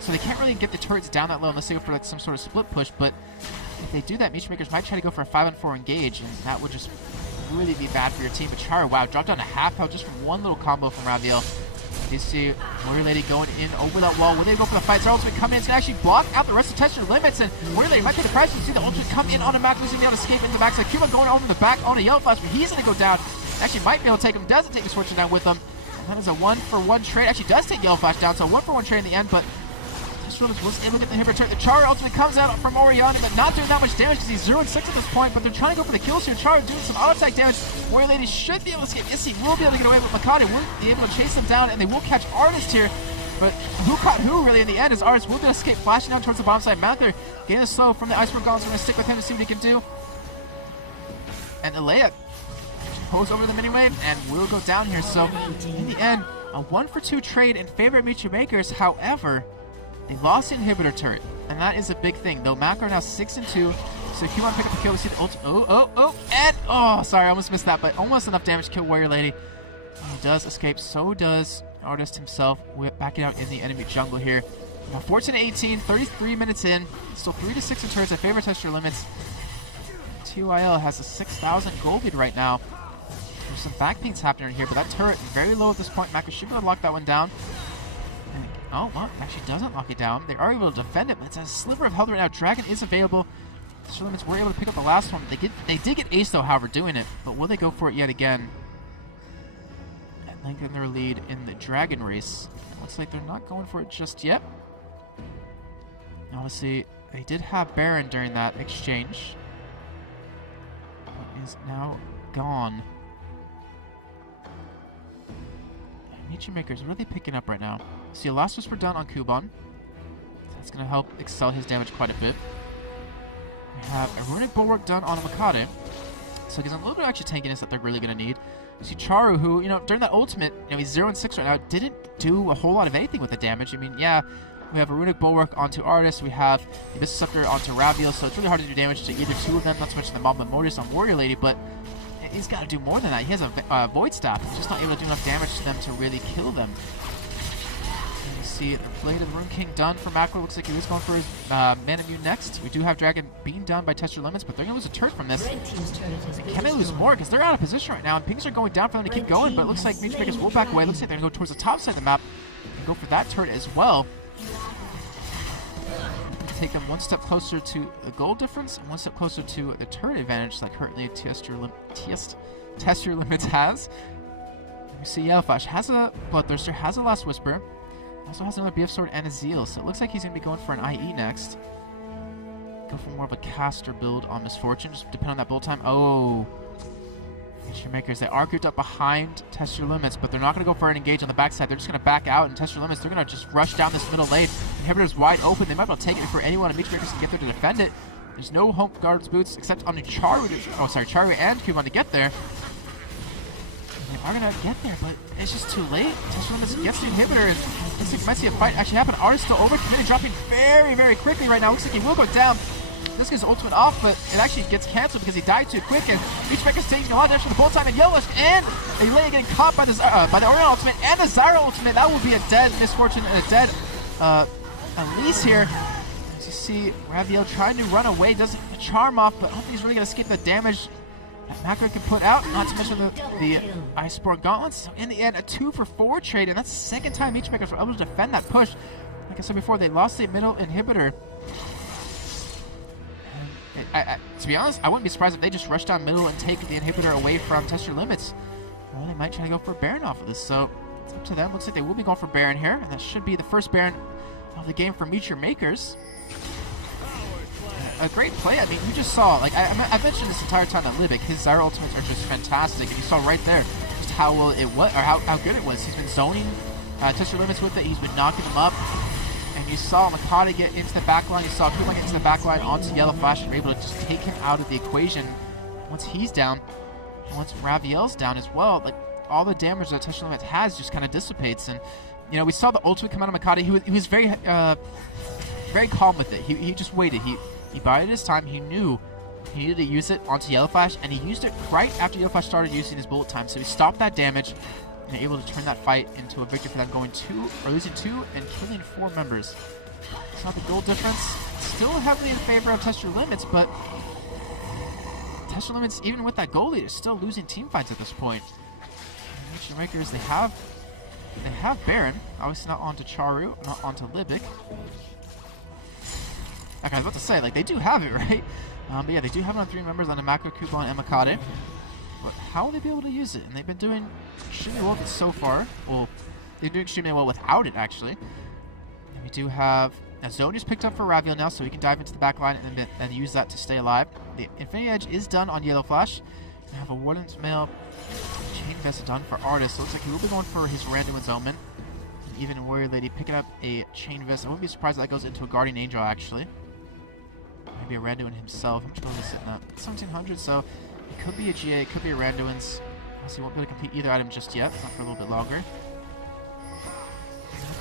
So they can't really get the turrets down that low unless they go for like some sort of split push, but if they do that, Nature Makers might try to go for a 5-on-4 engage, and that would just really be bad for your team. But Chara, wow, dropped down to half health just from one little combo from Raviel. You see Warrior Lady going in over that wall. Will they go for the fight? Their ultimate come in. It's going to actually block out the rest of Test Your Limits, and Warrior Lady might pay the price. You see the ultimate come in on a Mac, losing the able to escape into the backside. Cuba going over the back on a Yellow Flash, but he's going to go down. Actually might be able to take him. Doesn't take his fortune down with him. And that is a 1-for-1 trade. Actually does take Yellow Flash down, so a 1-for-1 trade in the end, but was able to get the inhibitor. The Char ultimately comes out from Orion, but not doing that much damage because he's 0-6 at this point, but they're trying to go for the kills here. Char doing some auto-attack damage. Warrior Lady should be able to escape. Yes, he will be able to get away, but Makati will be able to chase them down, and they will catch Artist here. But who caught who, really, in the end, is Artist will be able to escape, flashing down towards the bottom side. Manther getting the slow from the Iceberg Golems. We're going to stick with him to see what he can do. And Ilea goes over them anyway, and will go down here. So, in the end, a 1-for-2 trade in favor of Nature Makers. However, they lost the inhibitor turret, and that is a big thing. Though Mac are now 6-2, so if you want to pick up the kill, we see the ult. And sorry, I almost missed that, but almost enough damage to kill Warrior Lady. And he does escape. So does Artist himself. We're backing out in the enemy jungle here. Now 14-18, 33 minutes in. Still 3-6 in turrets. I favor Test Your Limits. TyL has a 6,000 gold lead right now. There's some back peeks happening here, but that turret is very low at this point. Mac should be able to lock that one down. Oh, well, actually doesn't lock it down. They are able to defend it, but it's a sliver of health right now. Dragon is available. Test Your Limits were able to pick up the last one. They did get ace, though, however, doing it. But will they go for it yet again? And lengthen their lead in the Dragon race. Looks like they're not going for it just yet. Obviously, they did have Baron during that exchange. But is now gone. Nature Makers really picking up right now. See, a Last Whisper done on Kuban. That's going to help excel his damage quite a bit. We have a Runic Bulwark done on Makade. So it gives them a little bit of extra tankiness that they're really going to need. You see Charu, who, during that ultimate, he's 0-6 right now, didn't do a whole lot of anything with the damage. I mean, yeah, we have a Runic Bulwark onto Artist, we have the Abyss Scepter onto Raviel, so it's really hard to do damage to either two of them, not so much the Mamba Mortis on Warrior Lady, but he's got to do more than that. He has a Void Staff. He's just not able to do enough damage to them to really kill them. And you see the Blade of the Rune King done for Macro. Looks like he was going for his Mana Immune next. We do have Dragon being done by Test Your Limits, but they're going to lose a turret from this. Can they lose more? Because they're out of position right now, and pings are going down for them to keep going, but it looks like Nature Makers will back away. Looks like they're going to go towards the top side of the map and go for that turret as well. Take them one step closer to the gold difference and one step closer to the turret advantage that currently Test Your Limits has. We see Yellow Flash has a Bloodthirster, has a Last Whisper, also has another BF Sword and a Zeal, so it looks like he's going to be going for an IE next. Go for more of a caster build on Misfortune, just depending on that build time. Oh. Makers, they are grouped up behind Test Your Limits, but they're not going to go for an engage on the backside. They're just going to back out, and Test Your Limits, they're going to just rush down this middle lane. Inhibitor's wide open. They might be able to take it for anyone, and Makers can get there to defend it. There's no home guards boots except on the Charu. Oh, sorry, Charu and Kuban to get there. They are going to get there, but it's just too late. Test Your Limits gets the inhibitor, and looks like we might see a fight actually happen. Artist still over, committed, dropping very, very quickly right now. Looks like he will go down. This guy's ultimate off, but it actually gets cancelled because he died too quick, and Beachmaker's taking a lot of damage from the full time, and Yellowish and Elea getting caught by the Orion ultimate and the Zyra ultimate. That will be a dead Misfortune and a dead Elise here. As you see, Raviel trying to run away, doesn't charm off, but I don't think he's really going to escape the damage that Macro can put out, not to mention the Iceborne Gauntlets. So in the end, a 2-for-4 trade, and that's the second time Beachmakers were able to defend that push. Like I said before, they lost the middle inhibitor. To be honest, I wouldn't be surprised if they just rush down middle and take the inhibitor away from Test Your Limits. Well, they might try to go for Baron off of this, so it's up to them. Looks like they will be going for Baron here, and that should be the first Baron of the game for Meet Your Makers. A great play. I mean, you just saw, like, I mentioned this entire time that Libic, his Zyra ultimates are just fantastic, and you saw right there just how well it was, or how good it was. He's been zoning Test Your Limits with it. He's been knocking them up. And you saw Makata get into the backline. You saw Kuban get into the backline onto Yellow Flash, and were able to just take him out of the equation once he's down. Once Raviel's down as well, like, all the damage that Test Your Limits has just kind of dissipates. And, you know, we saw the ultimate come out of Makata. He was very very calm with it. He just waited. He bided his time. He knew he needed to use it onto Yellow Flash, and he used it right after Yellow Flash started using his bullet time. So he stopped that damage, and able to turn that fight into a victory for them, going losing 2 and killing 4 members. Saw the goal difference still heavily in favor of Test Your Limits, but Test Your Limits, even with that goal lead, is still losing team fights at this point. Meet Your Makers, they have Baron, obviously not onto Charu, not onto Libic. Okay, I was about to say, like, they do have it, right? But yeah, they do have it on 3 members on the Mako, Kuban, and Makade. But how will they be able to use it? And they've been doing extremely well with it so far. Well, they're doing extremely well without it, actually. And we do have Zonia's picked up for Raviel now, so he can dive into the back line and use that to stay alive. The Infinity Edge is done on Yellow Flash. We have a Warden's Mail Chain Vest done for Artist. So it looks like he will be going for his Randuin's Omen. And even Warrior Lady picking up a Chain Vest. I wouldn't be surprised if that goes into a Guardian Angel, actually. Maybe a Randuin himself. How much gold is sitting at? 1700, so it could be a GA, it could be a Randuin's. Honestly, won't be able to complete either item just yet, not for a little bit longer.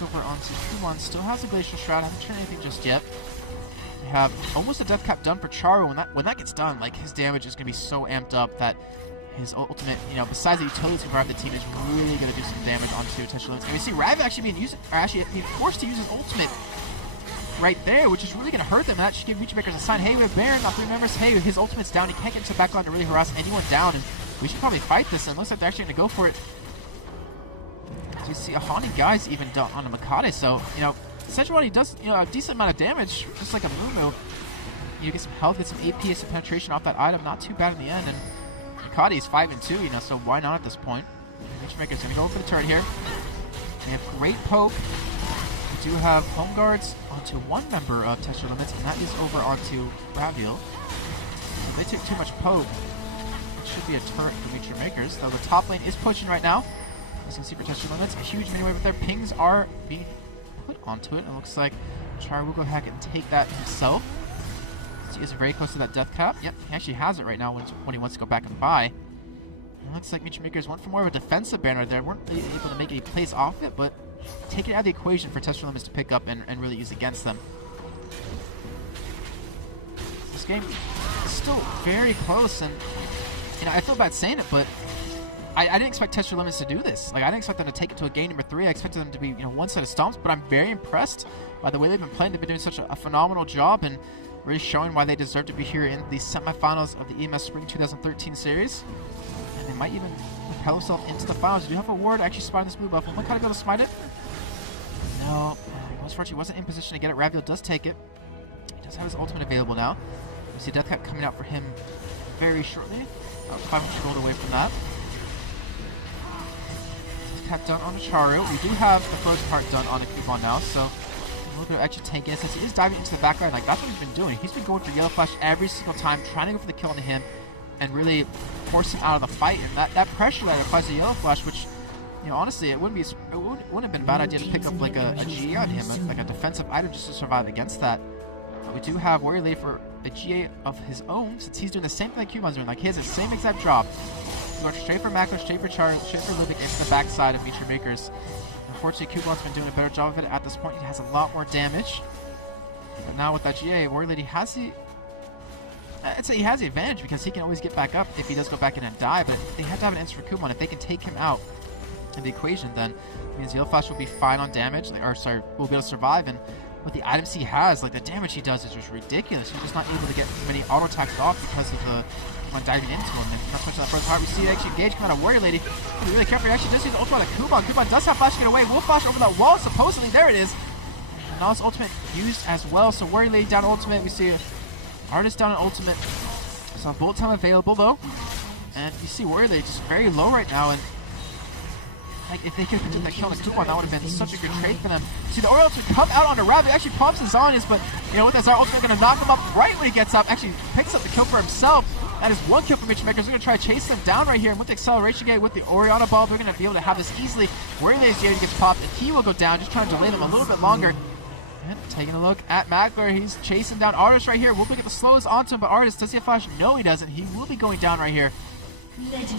Look over onto Kuban, still has a Glacial Shroud, haven't turned anything just yet. We have almost a Death Cap done for Charu. When that gets done, like, his damage is going to be so amped up that his ultimate, you know, besides the utilities to revive the team, is really going to do some damage onto Test Your Limits. And we see Rav actually being forced to use his ultimate right there, which is really going to hurt them. And that should give Meet Your Makers a sign. Hey, we have Baron, not 3 members. Hey, his ultimate's down. He can't get into the backline to really harass anyone down. And we should probably fight this. And it looks like they're actually going to go for it. As you see, a Haunting Guy's even done on a Makade. So, you know, Sejuani does, you know, a decent amount of damage, just like a Mumu. You get some health, get some AP, some penetration off that item. Not too bad in the end. And Makade is 5-2, you know, so why not at this point? Meet Your Makers going to go for the turret here. They have great poke. We do have home guards onto 1 member of Test Your Limits, and that is over onto Raviel. So if they take too much poke, it should be a turret for Meet Your Makers. Though the top lane is pushing right now. As you can see for Test Your Limits, a huge mini wave with their pings are being put onto it. It looks like Char will go ahead and take that himself. So he is very close to that death cap. Yep, he actually has it right now when he wants to go back and buy. It looks like Meet Your Makers went for more of a defensive ban right there. Weren't really able to make any plays off it, but take it out of the equation for Test Your Limits to pick up and really use against them. This game is still very close, and you know, I feel bad saying it, but I didn't expect Test Your Limits to do this. Like, I didn't expect them to take it to a game number 3. I expected them to be, you know, one set of stomps, but I'm very impressed by the way they've been playing. They've been doing such a phenomenal job and really showing why they deserve to be here in the semifinals of the EMS Spring 2013 series. And they might even propel themselves into the finals. You do have a ward actually spotting this blue buff. Will Makata be able to smite it? No. Most fortunately, wasn't in position to get it. Raviel does take it. He does have his ultimate available now. We see Death Cap coming out for him very shortly. About 500 gold away from that. Death Cap done on the Charu. We do have the Frozen Heart done on the Kuban now, so A little bit of extra tank in since he is diving into the back line. Like, that's what he's been doing. He's been going for Yellow Flash every single time, trying to go for the kill on him and really force him out of the fight. And that pressure that applies to Yellow Flash, which, you know, honestly, it wouldn't have been a bad idea to pick up like a GA on him, like a defensive item just to survive against that. But we do have Warrior Lady for a GA of his own, since he's doing the same thing like Cuban's doing. Like, he has the same exact drop. He's going straight for Macro, straight for Char, straight for Lubick, into the backside of Meteor Makers. Unfortunately, Cuban's been doing a better job of it at this point. He has a lot more damage. But now with that GA, Warrior Lady has the... I'd say he has the advantage because he can always get back up if he does go back in and die, but they have to have an answer for Kuban. If they can take him out in the equation, then it means Yellow Flash will be fine on damage, will be able to survive, and with the items he has, like the damage he does is just ridiculous. He's just not able to get many auto attacks off because of the Kuban diving into him. And not so much that first part, we see it actually engage come out of Warrior Lady. Be really careful, he actually does use the ultimate on Kuban. Kuban does have Flash to get away, will flash over that wall, supposedly, there it is. And now his ultimate used as well, so Warrior Lady down ultimate, we see Artist down an ultimate. Some bullet time available though, and you see Warrior Lady just very low right now, and like if they could have done that kill on the Kuban, that would have been such a good trade for them. See the Oriole ultimate come out onto Rabbit, actually pops his Zonius, but you know with that Zara ultimate gonna knock him up right when he gets up, actually picks up the kill for himself. That is one kill for Meteor Makers. They're gonna try to chase them down right here, and with the acceleration gate with the Oriana ball, they're gonna be able to have this easily. Warrior Lady's gets popped, and he will go down, just trying to delay them a little bit longer. And taking a look at Mackler, he's chasing down Artist right here. Will be get the slows onto him, but Artist, does he have Flash? No, he doesn't. He will be going down right here.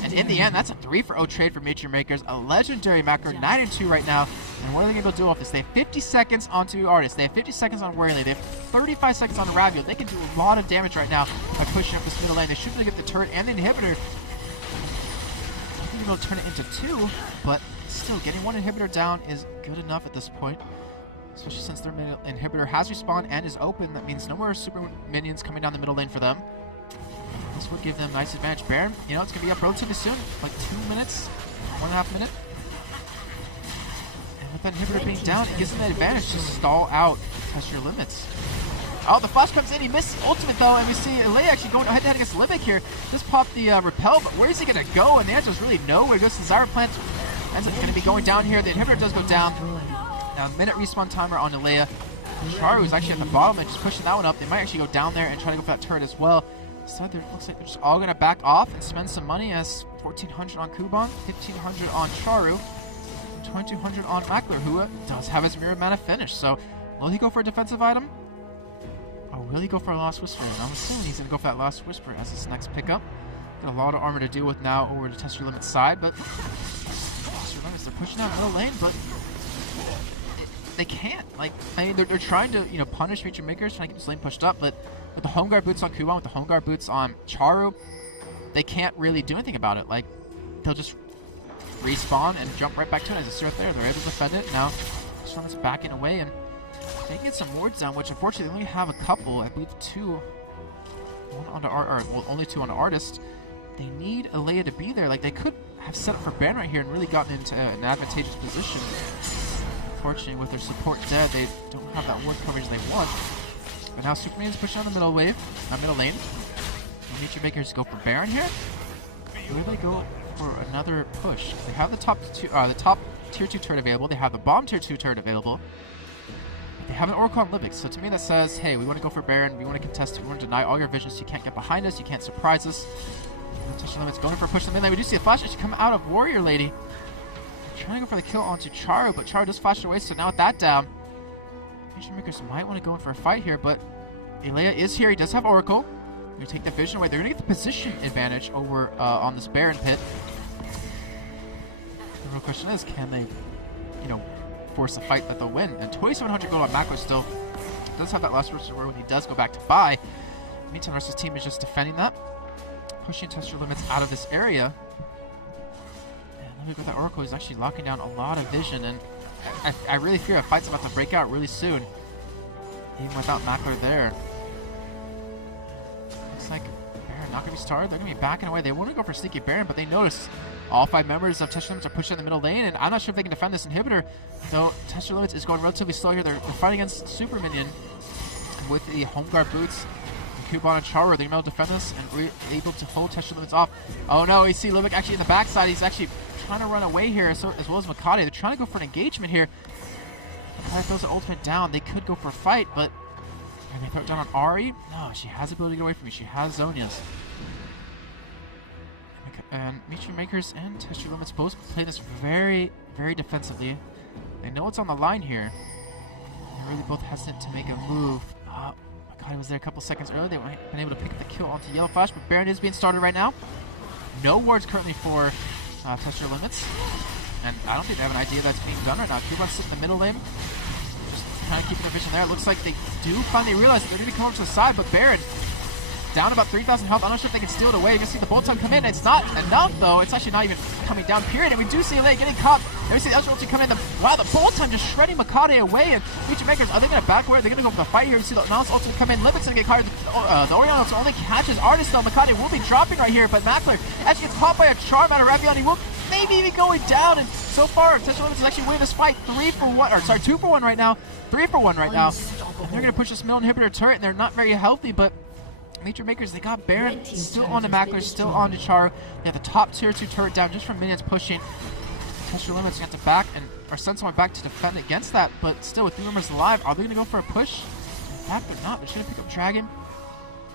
And in the end, that's a 3-for-0 trade for Meteor Makers. A legendary Mackler, 9-2 right now. And what are they going to do off this? They have 50 seconds onto Artist. They have 50 seconds on Warrior Lady. They have 35 seconds on Ravio. They can do a lot of damage right now by pushing up this middle lane. They should be able to get the turret and the inhibitor. I think they'll turn it into 2, but still, getting one inhibitor down is good enough at this point. Especially since their inhibitor has respawned and is open. That means no more super minions coming down the middle lane for them. This would give them a nice advantage. Baron, you know, it's going to be up relatively soon. Like 2 minutes, 1.5 minutes. And with that inhibitor being down, it gives them the advantage to stall out, test your limits. Oh, the flash comes in. He missed the ultimate, though. And we see Leia actually going head-to-head against Libic here. Just popped the repel, but where is he going to go? And the answer is really nowhere. He goes to the Zyra plant. Ends up going to be going down here. The inhibitor does go down. Now, minute respawn timer on Nalea. Charu is actually at the bottom and just pushing that one up. They might actually go down there and try to go for that turret as well. So it looks like they're just all going to back off and spend some money as 1,400 on Kuban, 1,500 on Charu, 2,200 on Mackler, who does have his Mirror Mana finish. So, will he go for a defensive item? Or will he go for a Lost Whisper? And I'm assuming he's going to go for that Lost Whisper as his next pickup. Got a lot of armor to deal with now over to Test Your Limit side, but Test Your Limits, they're pushing out middle lane, but they can't. Like, I mean, they're trying to, you know, punish Meteor Makers, trying to keep this lane pushed up, but with the home guard boots on Kuban, with the home guard boots on Charu, they can't really do anything about it. Like, they'll just respawn and jump right back to it as it's right there. They're able to defend it. Now, Storm's backing away, and they can get some wards down, which unfortunately they only have a couple. I believe 2. One onto only 2 on the Artist. They need Alea to be there. Like, they could have set up for Baron right here and really gotten into an advantageous position. Unfortunately, with their support dead, they don't have that ward coverage they want. But now Superman is pushing on the middle lane. And Meteor Makers go for Baron here. Or do they go for another push? They have the top tier 2 turret available. They have the bomb tier 2 turret available. They have an Oracle on Libic. So to me that says, hey, we want to go for Baron. We want to contest. We want to deny all your visions. You can't get behind us. You can't surprise us. Touch limits going for a push on the mid lane. We do see a flash actually come out of Warrior Lady. Trying to go for the kill onto Charu, but Charu does flash away, so now with that down, Meteor Makers might want to go in for a fight here, but Ilea is here. He does have Oracle. They take the vision away. They're going to get the position advantage over on this Baron pit. The real question is, can they, you know, force a fight that they'll win? And 2,700 gold on Macro still does have that last restore when he does go back to buy. Meantime, the rest of his team is just defending that, pushing Tester Limits out of this area. With that Oracle, he's actually locking down a lot of vision, and I really fear a fight's about to break out really soon, even without Mackler there. Looks like Baron not going to be started. They're going to be backing away. They want to go for Sneaky Baron, but they notice all 5 members of Tester Limits are pushing in the middle lane, and I'm not sure if they can defend this inhibitor. So Tester Limits is going relatively slow here. They're fighting against Super Minion with the home guard boots. Kuban and Charu, they're able to defend this and able to hold Tester Limits off. Oh no, you see Libic actually in the backside. He's actually trying to run away here, as well as Makati. They're trying to go for an engagement here. Makati throws the ultimate down. They could go for a fight, but can they throw it down on Ari? No, she has the ability to get away from me. She has Zonia's. And Mystery Makers and Test Your Limits both play this very, very defensively. They know it's on the line here. They're really both hesitant to make a move. Makati was there a couple seconds earlier. They might have been able to pick up the kill onto Yellow Flash, but Baron is being started right now. No wards currently for Test Your Limits. And I don't think they have an idea that's being done right now. Cuban sitting in the middle lane. Just kind of keeping their vision there. It looks like they do finally realize that they need to come over to the side, but Baron down about 3,000 health. I'm not sure if they can steal it away. You can see the bolt time come in. It's not enough, though. It's actually not even coming down, period. And we do see LA getting caught. And we see the ulti come in. Wow, the bolt time just shredding Makati away. And Mystery Makers, are they going to backward? They're going to go for the fight here. We see the Nautilus ulti come in. Limit's going to get caught. The Orion ulti only catches Artist, though. Makati will be dropping right here. But Mackler actually gets caught by a charm out of Ravion. He will maybe even going down. And so far, Test Your Limits is actually winning this fight 2 for 1 right now. 3 for 1 right now. And they're going to push this middle inhibitor turret. And they're not very healthy, but Mystery Makers, they got Baron still on the Mackler, still on the Char. They have the top tier 2 turret down just from minions pushing. Test Your Limits got to back and or send someone back to defend against that, but still with 3 members alive, are they going to go for a push? In fact, they're not. They're going to pick up Dragon,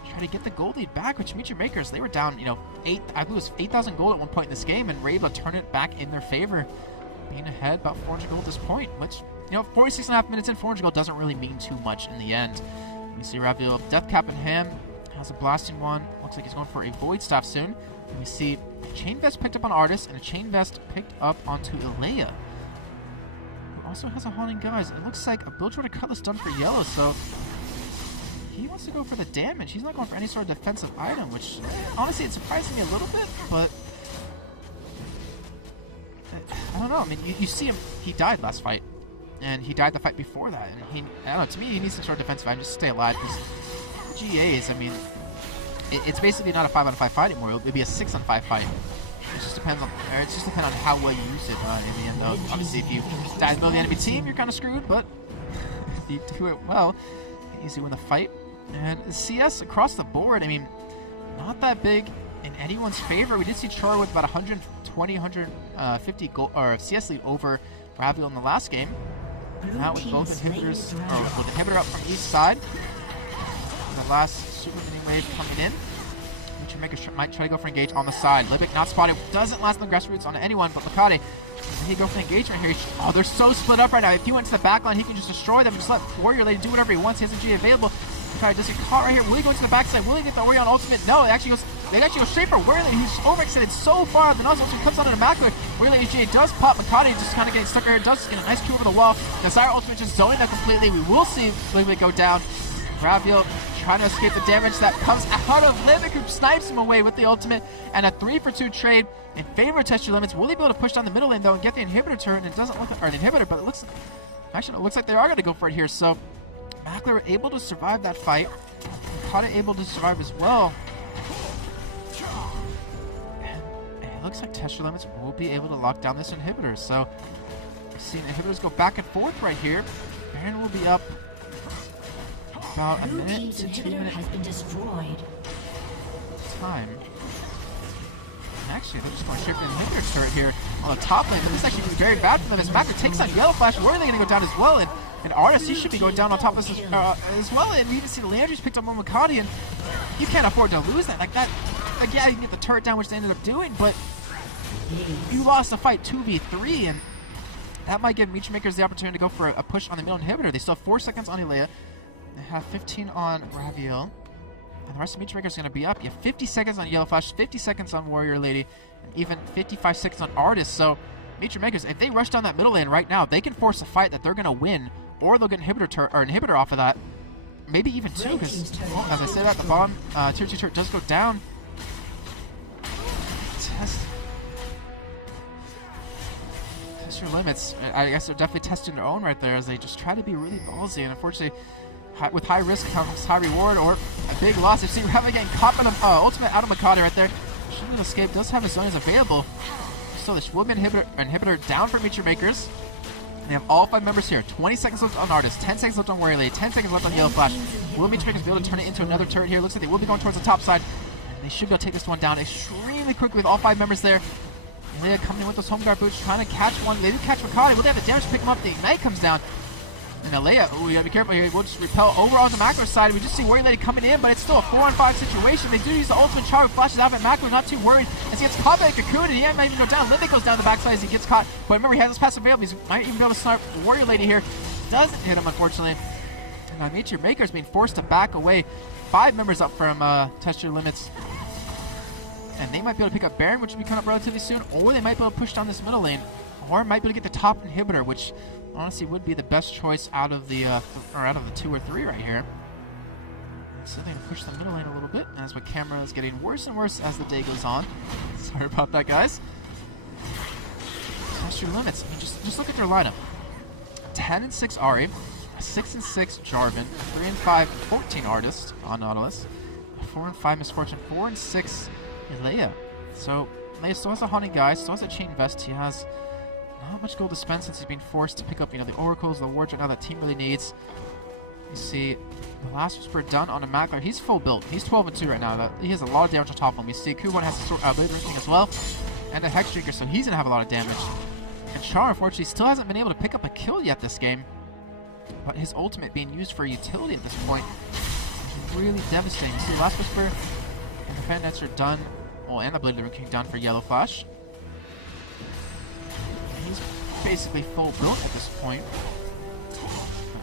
try to get the gold lead back, which Mystery Makers, they were down, I believe it was 8,000 gold at one point in this game, and were able to turn it back in their favor, being ahead about 400 gold at this point, which, 46.5 minutes in, 400 gold doesn't really mean too much in the end. You see Raviel, Death Cap in him. Has a blasting one. Looks like he's going for a Void Staff soon. And we see a Chain Vest picked up on Artist and a Chain Vest picked up onto Ilea, who also has a Haunting Guise. It looks like a Bilgewater Cutlass done for Yellow, so he wants to go for the damage. He's not going for any sort of defensive item, which honestly it surprised me a little bit, but I don't know. I mean, you see him, he died last fight, and he died the fight before that, and I don't know, to me he needs some sort of defensive item just to stay alive, because GAs, I mean, it's basically not a 5-on-5 fight anymore. It'll be a 6-on-5 fight. It just depends on how well you use it in the end. Though, obviously, if you die in the middle of the enemy team, you're kind of screwed. But if you do it well, you easily win the fight. And CS across the board, I mean, not that big in anyone's favor. We did see Char with about 120, 150 goal or CS lead over Raviel in the last game. Now with both inhibitors, or with the inhibitor up from each side. The last super mini wave coming in. Mystery Makers might try to go for engage on the side. Libic not spotted. Doesn't last in the grassroots on anyone, but Makati, he go for engagement here. Oh, they're so split up right now. If he went to the backline, he can just destroy them and just let Warrior Lady do whatever he wants. He has a G available. Makati does get caught right here. Will he go to the backside? Will he get the Orion ultimate? No, they actually go straight for Warrior Lady, who's overextended so far. The Nautilus ultimate comes out of the Mackler. Warrior Lady G does pop. Makati just kind of getting stuck here. Does get a nice kill over the wall. The Desire ultimate just zoning that completely. We will see Libic go down. Raviel trying to escape the damage that comes out of Libic, who snipes him away with the ultimate, and a 3-for-2 trade in favor of Test Your Limits. Will he be able to push down the middle lane though and get the inhibitor turret? And it doesn't look like, or the inhibitor, but it looks like they are going to go for it here. So Mackler able to survive that fight. Makata able to survive as well. And it looks like Test Your Limits will be able to lock down this inhibitor. So we've seen inhibitors go back and forth right here. Baron will be up about a minute to 2 minute has been destroyed. Time. And actually, they're just going straight for the inhibitor turret here on the top lane. But this actually be very bad for them as Mackler takes on Yellow Flash. Where are they going to go down as well? And Artist, he should be going down on top of this as well. And we even see the Landry's picked up on Makati, and you can't afford to lose that. Like that, like yeah, you can get the turret down, which they ended up doing, but you lost the fight 2v3, and that might give Mystery Makers the opportunity to go for a push on the middle inhibitor. They still have 4 seconds on Ilea. They have 15 on Raviel. And the rest of Mystery Makers are going to be up. You have 50 seconds on Yellow Flash, 50 seconds on Warrior Lady, and even 55 seconds on Artist. So, Mystery Makers, if they rush down that middle lane right now, they can force a fight that they're going to win, or they'll get inhibitor off of that. Maybe even 2, because, as I said at the bottom, Tier 2 turret does go down. Test Your Limits. I guess they're definitely testing their own right there as they just try to be really ballsy, and unfortunately, with high risk comes high reward, or a big loss. You see Raviel getting caught on an ultimate out of Makati right there. Shouldn't escape. Does have his zones available. So this will be inhibitor down for Mystery Makers. They have all 5 members here. 20 seconds left on Artist, 10 seconds left on Warrior Lady, 10 seconds left on Yellow Flash. Will Mystery Makers be able to turn it into another turret here? Looks like they will be going towards the top side. And they should be able to take this one down extremely quickly with all 5 members there. Ilea coming in with those home guard boots, trying to catch one. They do catch Makati. Will they have the damage to pick him up? The Ignite comes down. And Alea, we gotta be careful here. We'll just repel over on the Macro side. We just see Warrior Lady coming in, but it's still a 4-on-5 situation. They do use the ultimate charge, flashes out, but Macro not too worried as he gets caught by a cocoon, and he might even go down. Limit goes down the backside as he gets caught. But remember, he has his passive available. He might even be able to snipe Warrior Lady here. Doesn't hit him, unfortunately. And now Nature Maker is being forced to back away. 5 members up from Test Your Limits. And they might be able to pick up Baron, which will be coming up relatively soon, or they might be able to push down this middle lane, or might be able to get the top inhibitor, which honestly would be the best choice out of the 2 or 3 right here. So they're gonna push the middle lane a little bit, and that's what camera is getting worse and worse as the day goes on. Sorry about that, guys. Test Your Limits. I mean, just look at their lineup: 10 and 6 Ari, 6 and 6 Jarvan, 3 and 5 14 Artist on Nautilus, 4 and 5 Misfortune, 4 and 6 Ilea. So Ilea still has a Haunting Guy, still has a Chain Vest. He has not much gold to spend since he's being forced to pick up, the Oracles, the wards right now that team really needs. You see the Last Whisper done on a Macler. He's full build. He's 12 and 2 right now. He has a lot of damage on top of him. You see Kuban has a Blade Ring as well, and a Hex Drinker, so he's gonna have a lot of damage. And Char, unfortunately, still hasn't been able to pick up a kill yet this game, but his ultimate being used for utility at this point is really devastating. You see Last Whisper and the Fan Nets are done. Well, and the Blade Ring done for Yellow Flash. He's basically full built at this point.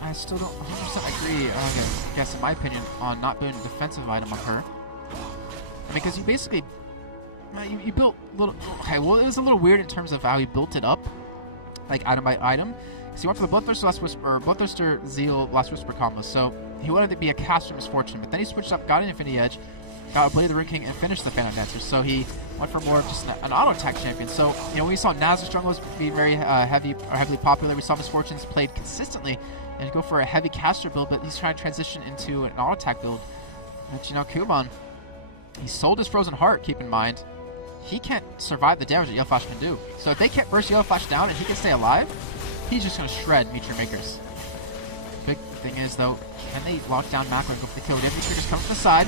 I still don't 100% agree, I guess in my opinion, on not building a defensive item on her. I mean, because you basically, you built a little, okay, well, it was a little weird in terms of how he built it up, like item by item. So he went for the Bloodthirster, Last Whisper, or Bloodthirster, Zeal, Last Whisper combo. So he wanted to be a caster Misfortune, but then he switched up, got an Infinity Edge, got a Blade of the Ring King, and finished the Phantom Dancer. So he went for more of just an auto attack champion. So, we saw Nazar's jungles being very heavily popular. We saw Misfortunes played consistently and go for a heavy caster build, but he's trying to transition into an auto attack build. And Kuban, he sold his Frozen Heart, keep in mind. He can't survive the damage that Yellow Flash can do. So if they can't burst Yellow Flash down and he can stay alive, he's just going to shred Meteor Makers. Big thing is, though, can they lock down Macro and go for the kill? Meteor Makers come from the side.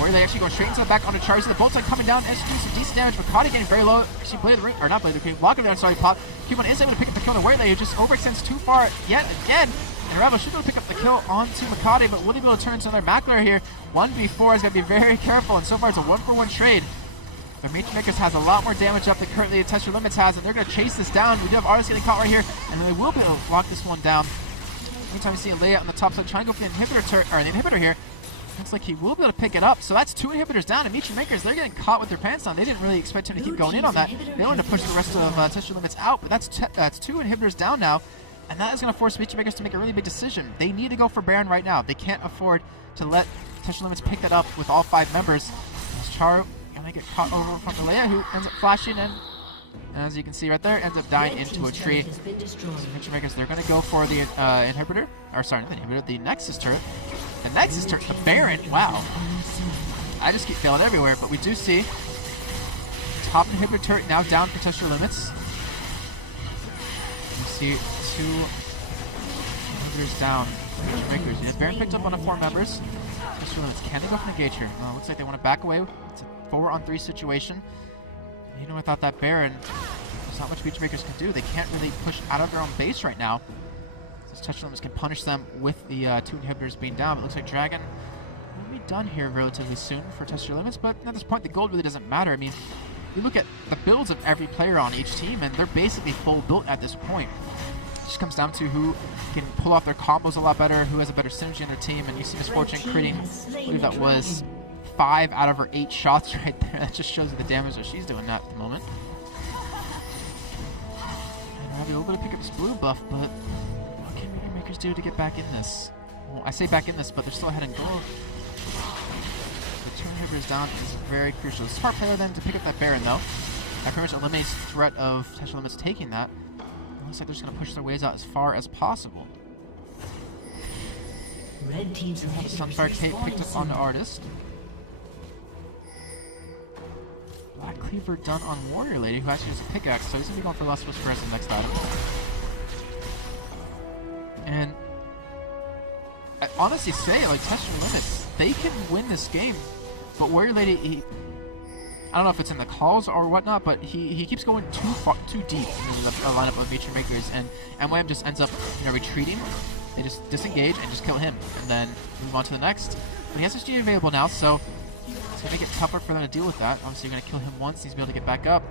Or they actually go straight into the back onto Charizard. The bolt side coming down and doing some decent damage. Makati getting very low. Actually, Blade of the Ring, or not Blade of the Ring, Block of the Sorry, pop. Kuban is able to pick up the kill. Where they just overextends too far yet again. And Rebel should be able to pick up the kill onto Makati, but will he be able to turn into another Macler here? 1v4 is going to be very careful, and so far it's a 1-for-1 trade. But Meteor Makers has a lot more damage up than currently Test Your Limits has, and they're going to chase this down. We do have Artist getting caught right here, and they will be able to lock this one down. Anytime you see a Leia on the top side trying to go for the inhibitor here, looks like he will be able to pick it up. So that's 2 inhibitors down, and Meteor Makers, they're getting caught with their pants on. They didn't really expect him to keep going in on that. They wanted to push the rest of Test Your Limits out, but that's 2 inhibitors down now, and that is going to force Meteor Makers to make a really big decision. They need to go for Baron right now. They can't afford to let Test Your Limits pick that up with all 5 members. As Char going to get caught over from the Leia, who ends up flashing, and as you can see right there, ends up dying into a tree. So Meteor Makers, they're going to go for the inhibitor, or sorry, not the inhibitor, the Nexus turret. The Nexus turret, the Baron, wow. I just keep failing everywhere, but we do see top inhibitor turret now down for Test Your Limits. You see 2 inhibitors down. Makers. Yeah, Baron picked up on 4 members. Test Your Limits, can they go for Negate here? Looks like they want to back away. It's a 4-on-3 situation. Without that Baron, there's not much Beach Makers can do. They can't really push out of their own base right now. This Test Your Limits can punish them with the 2 inhibitors being down. But it looks like Dragon will be done here relatively soon for Test Your Limits. But at this point, the gold really doesn't matter. I mean, you look at the builds of every player on each team, and they're basically full built at this point. It just comes down to who can pull off their combos a lot better, who has a better synergy in their team. And you see Misfortune critting, I believe that was 5 out of her 8 shots right there. That just shows you the damage that she's doing at the moment. And I'll be able to pick up this blue buff, but what can Meteor Makers do to get back in this? Well, I say back in this, but they're still ahead in gold. The 2 inhibitors down is very crucial. Smart player then to pick up that Baron, though. That pretty much eliminates the threat of Test Your Limits taking that. It looks like they're just going to push their ways out as far as possible. Red team's Sunfire Cape picked up on the Artist. Black Cleaver done on Warrior Lady, who actually has a pickaxe, so he's going to be going for Last Whisper as the next item. And I honestly say, like, Test Your Limits, they can win this game, but Warrior Lady, I don't know if it's in the calls or whatnot, but he keeps going too deep into the lineup of Nature Makers, and MyM just ends up retreating. They just disengage and just kill him, and then move on to the next. But he has his G available now, so it's going to make it tougher for them to deal with that. Obviously, you're going to kill him once. He's going to be able to get back up.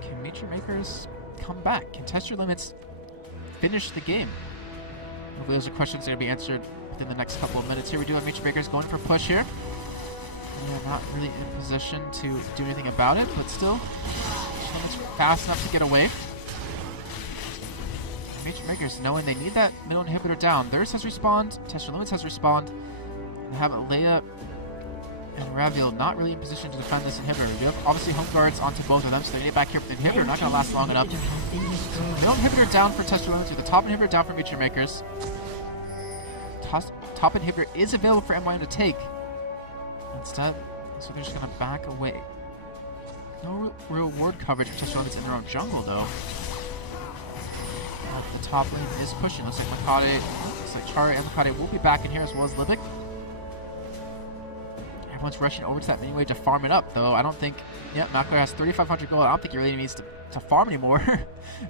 Can Nature Makers come back? Can Test Your Limits finish the game? Hopefully those are questions that are going to be answered within the next couple of minutes here. We do have Nature Makers going for push here. They're not really in position to do anything about it, but still, it's fast enough to get away. Nature Makers knowing they need that middle inhibitor down. Theirs has respawned, Test Your Limits has respawned, and have Leia and Raviel not really in position to defend this inhibitor. We have obviously home guards onto both of them, so they need it back here, but the inhibitor not going to last long enough. Middle inhibitor down for Test Your Limits, with the top inhibitor down for Nature Makers. Top inhibitor is available for MyM to take. Instead, so they're just going to back away. No real ward coverage for Test Your Limits in their own jungle, though. The top lane is pushing. Looks like Makade, looks like Chari and Makade will be back in here, as well as Libic. Everyone's rushing over to that mini wave to farm it up, though. I don't think... Yep, Makade has 3,500 gold. I don't think he really needs to farm anymore.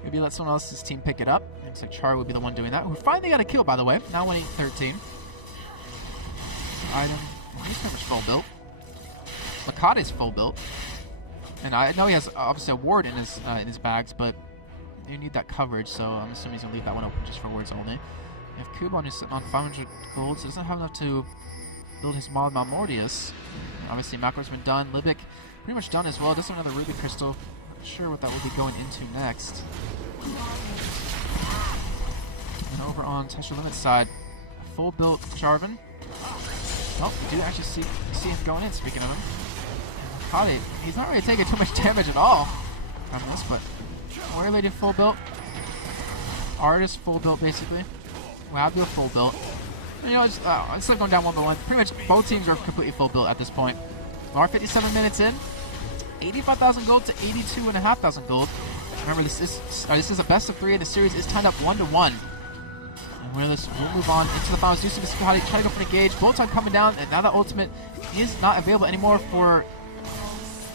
Maybe let someone else's team pick it up. Looks like Chari will be the one doing that. Who finally got a kill, by the way. Now winning 13. Item... He's pretty much full built. Makade's full built. And I know he has obviously a ward in his bags, but you need that coverage, so I'm assuming he's going to leave that one open just for wards only. We have Kuban who's sitting on 500 gold, so doesn't have enough to build his Mod Malmortius. Obviously Mako's been done. Libic pretty much done as well. Just another Ruby Crystal. Not sure what that will be going into next. And over on Test Your Limits side, full built Jarvan. Oh, we do actually see him going in, speaking of him. Makade, he's not really taking too much damage at all from this, but Warrior Lady full built. Artist full built, basically. Wabuil full built. And, instead of going down one by one, pretty much both teams are completely full built at this point. We are 57 minutes in. 85,000 gold to 82,500 gold. Remember, this is a best of 3, and the series is tied up 1-1. And we'll move on into the finals. Do see Makade try to go for an engage. Bolton coming down, and now the ultimate is not available anymore for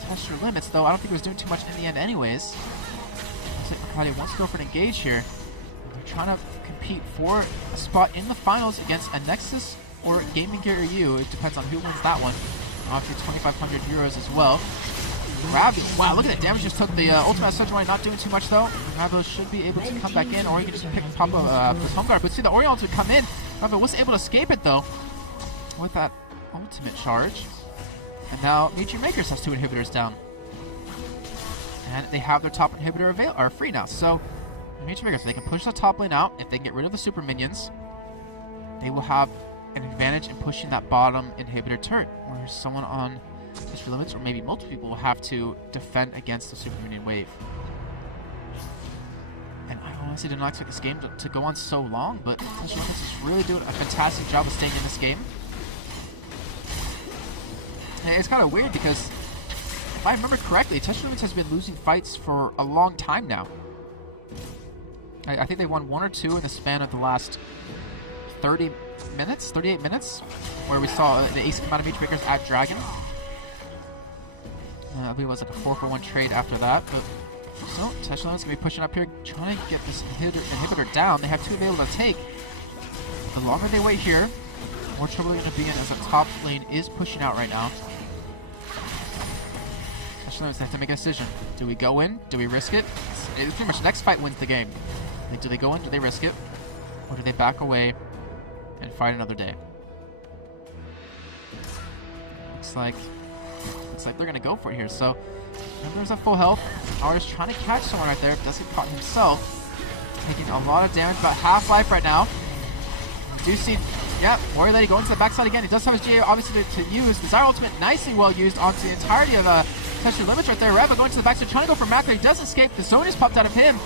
Test Your Limits, though I don't think it was doing too much in the end anyways. Looks like Makade wants to go for an engage here. They're trying to compete for a spot in the finals against a Nexus or Gaming Gear EU. It depends on who wins that one. Obviously 2,500 euros as well. Raviel, wow, look at that damage just took. The ultimate Surgery not doing too much though. Raviel should be able to come back in, or he can just pop up his home guard. But see, the Orion would come in. Raviel was able to escape it though with that ultimate charge. And now Nature Makers has 2 inhibitors down. And they have their top inhibitor free now. So Nature Makers, they can push the top lane out. If they can get rid of the super minions, they will have an advantage in pushing that bottom inhibitor turret, where someone on Test Your Limits, or maybe multiple people, will have to defend against the super minion wave. And I honestly did not expect this game to go on so long, but Test Your Limits is really doing a fantastic job of staying in this game. And it's kind of weird because, if I remember correctly, Test Your Limits has been losing fights for a long time now. I think they won 1 or 2 in the span of the last 38 minutes, where we saw the ace come out of Nature Makers at Dragon. I believe it was like a 4-for-1 trade after that, but so Test Your Limits going to be pushing up here, trying to get this inhibitor down. They have 2 available to take. The longer they wait here, the more trouble they're going to be in, as the top lane is pushing out right now. Test Your Limits, they have to make a decision. Do we go in? Do we risk it? It's pretty much next fight wins the game. Do they go in? Do they risk it? Or do they back away and fight another day? Looks like they're going to go for it here. So, there's a full health. Artist trying to catch someone right there. Does get caught himself. Taking a lot of damage, about half life right now. We do see, yeah, Warrior Lady going to the backside again. He does have his GA obviously to use. Desire Ultimate nicely well used onto the entirety of Test Your Limits right there. Raviel going to the backside, trying to go for Macro. He does escape. The zone is popped out of him.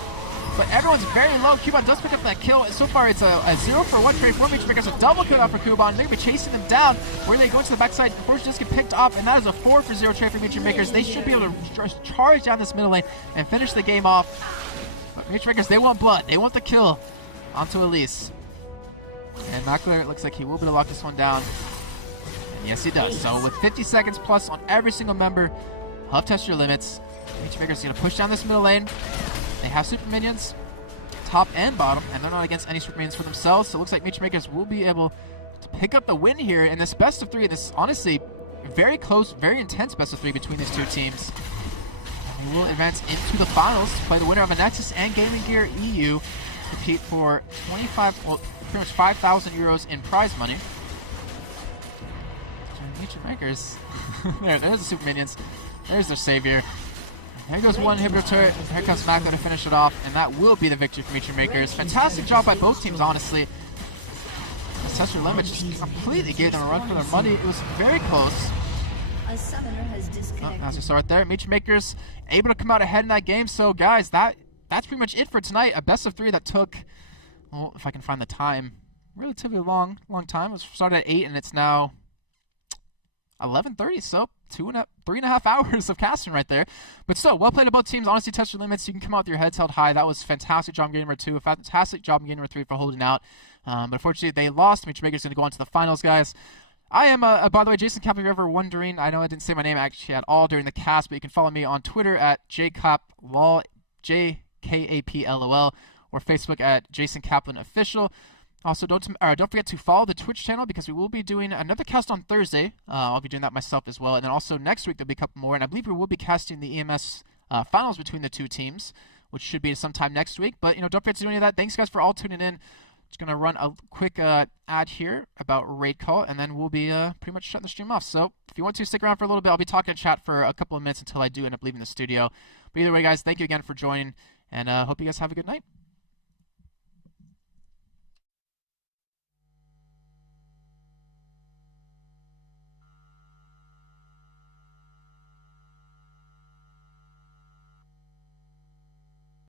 But everyone's very low. Kuban does pick up that kill. So far, it's a 0-for-1 trade for Nature Makers. A double kill out for Kuban. They're going to be chasing them down. Where they go to the backside. Unfortunately, just get picked off. And that is a 4-for-0 trade for Nature Makers. They should be able to charge down this middle lane and finish the game off. But Nature Makers, they want blood. They want the kill onto Elise. And Mackler, it looks like he will be able to lock this one down. Yes, he does. So with 50 seconds plus on every single member of Test Your Limits, Maker's going to push down this middle lane. They have super minions, top and bottom, and they're not against any super minions for themselves. So it looks like Makers will be able to pick up the win here in this best of 3. This honestly very close, very intense best of 3 between these two teams. And we will advance into the finals to play the winner of a Nexus and Gaming Gear EU, compete for 25, well, pretty much 5,000 euros in prize money. Makers. There's the super minions. There's their savior. There goes one inhibitor turret. Here comes Mako to finish it off, and that will be the victory for Meteor Makers. Fantastic job by both teams, honestly. Test Your Limits just completely gave them a run for their money. It was very close. A summoner has disconnected. As we saw right there, Meteor Makers able to come out ahead in that game. So, guys, that's pretty much it for tonight. A best of 3 that took, well, if I can find the time, relatively long time. It was started at 8, and it's now 11:30, so 3.5 hours of casting right there. But still, well played to both teams. Honestly, Test Your Limits. You can come out with your heads held high. That was fantastic job in game number 2. A fantastic job in game number 3 for holding out. But unfortunately, they lost. Meteor Makers going to go on to the finals, guys. I am, by the way, Jason Cap, if you're ever wondering. I know I didn't say my name actually at all during the cast, but you can follow me on Twitter at jkaplol, JKAPLOL, or Facebook at Jason Kaplan Official. Also, don't forget to follow the Twitch channel because we will be doing another cast on Thursday. I'll be doing that myself as well. And then also next week there'll be a couple more. And I believe we will be casting the EMS finals between the two teams, which should be sometime next week. But, don't forget to do any of that. Thanks, guys, for all tuning in. Just going to run a quick ad here about Raid Call, and then we'll be pretty much shutting the stream off. So if you want to, stick around for a little bit. I'll be talking in chat for a couple of minutes until I do end up leaving the studio. But either way, guys, thank you again for joining, and hope you guys have a good night.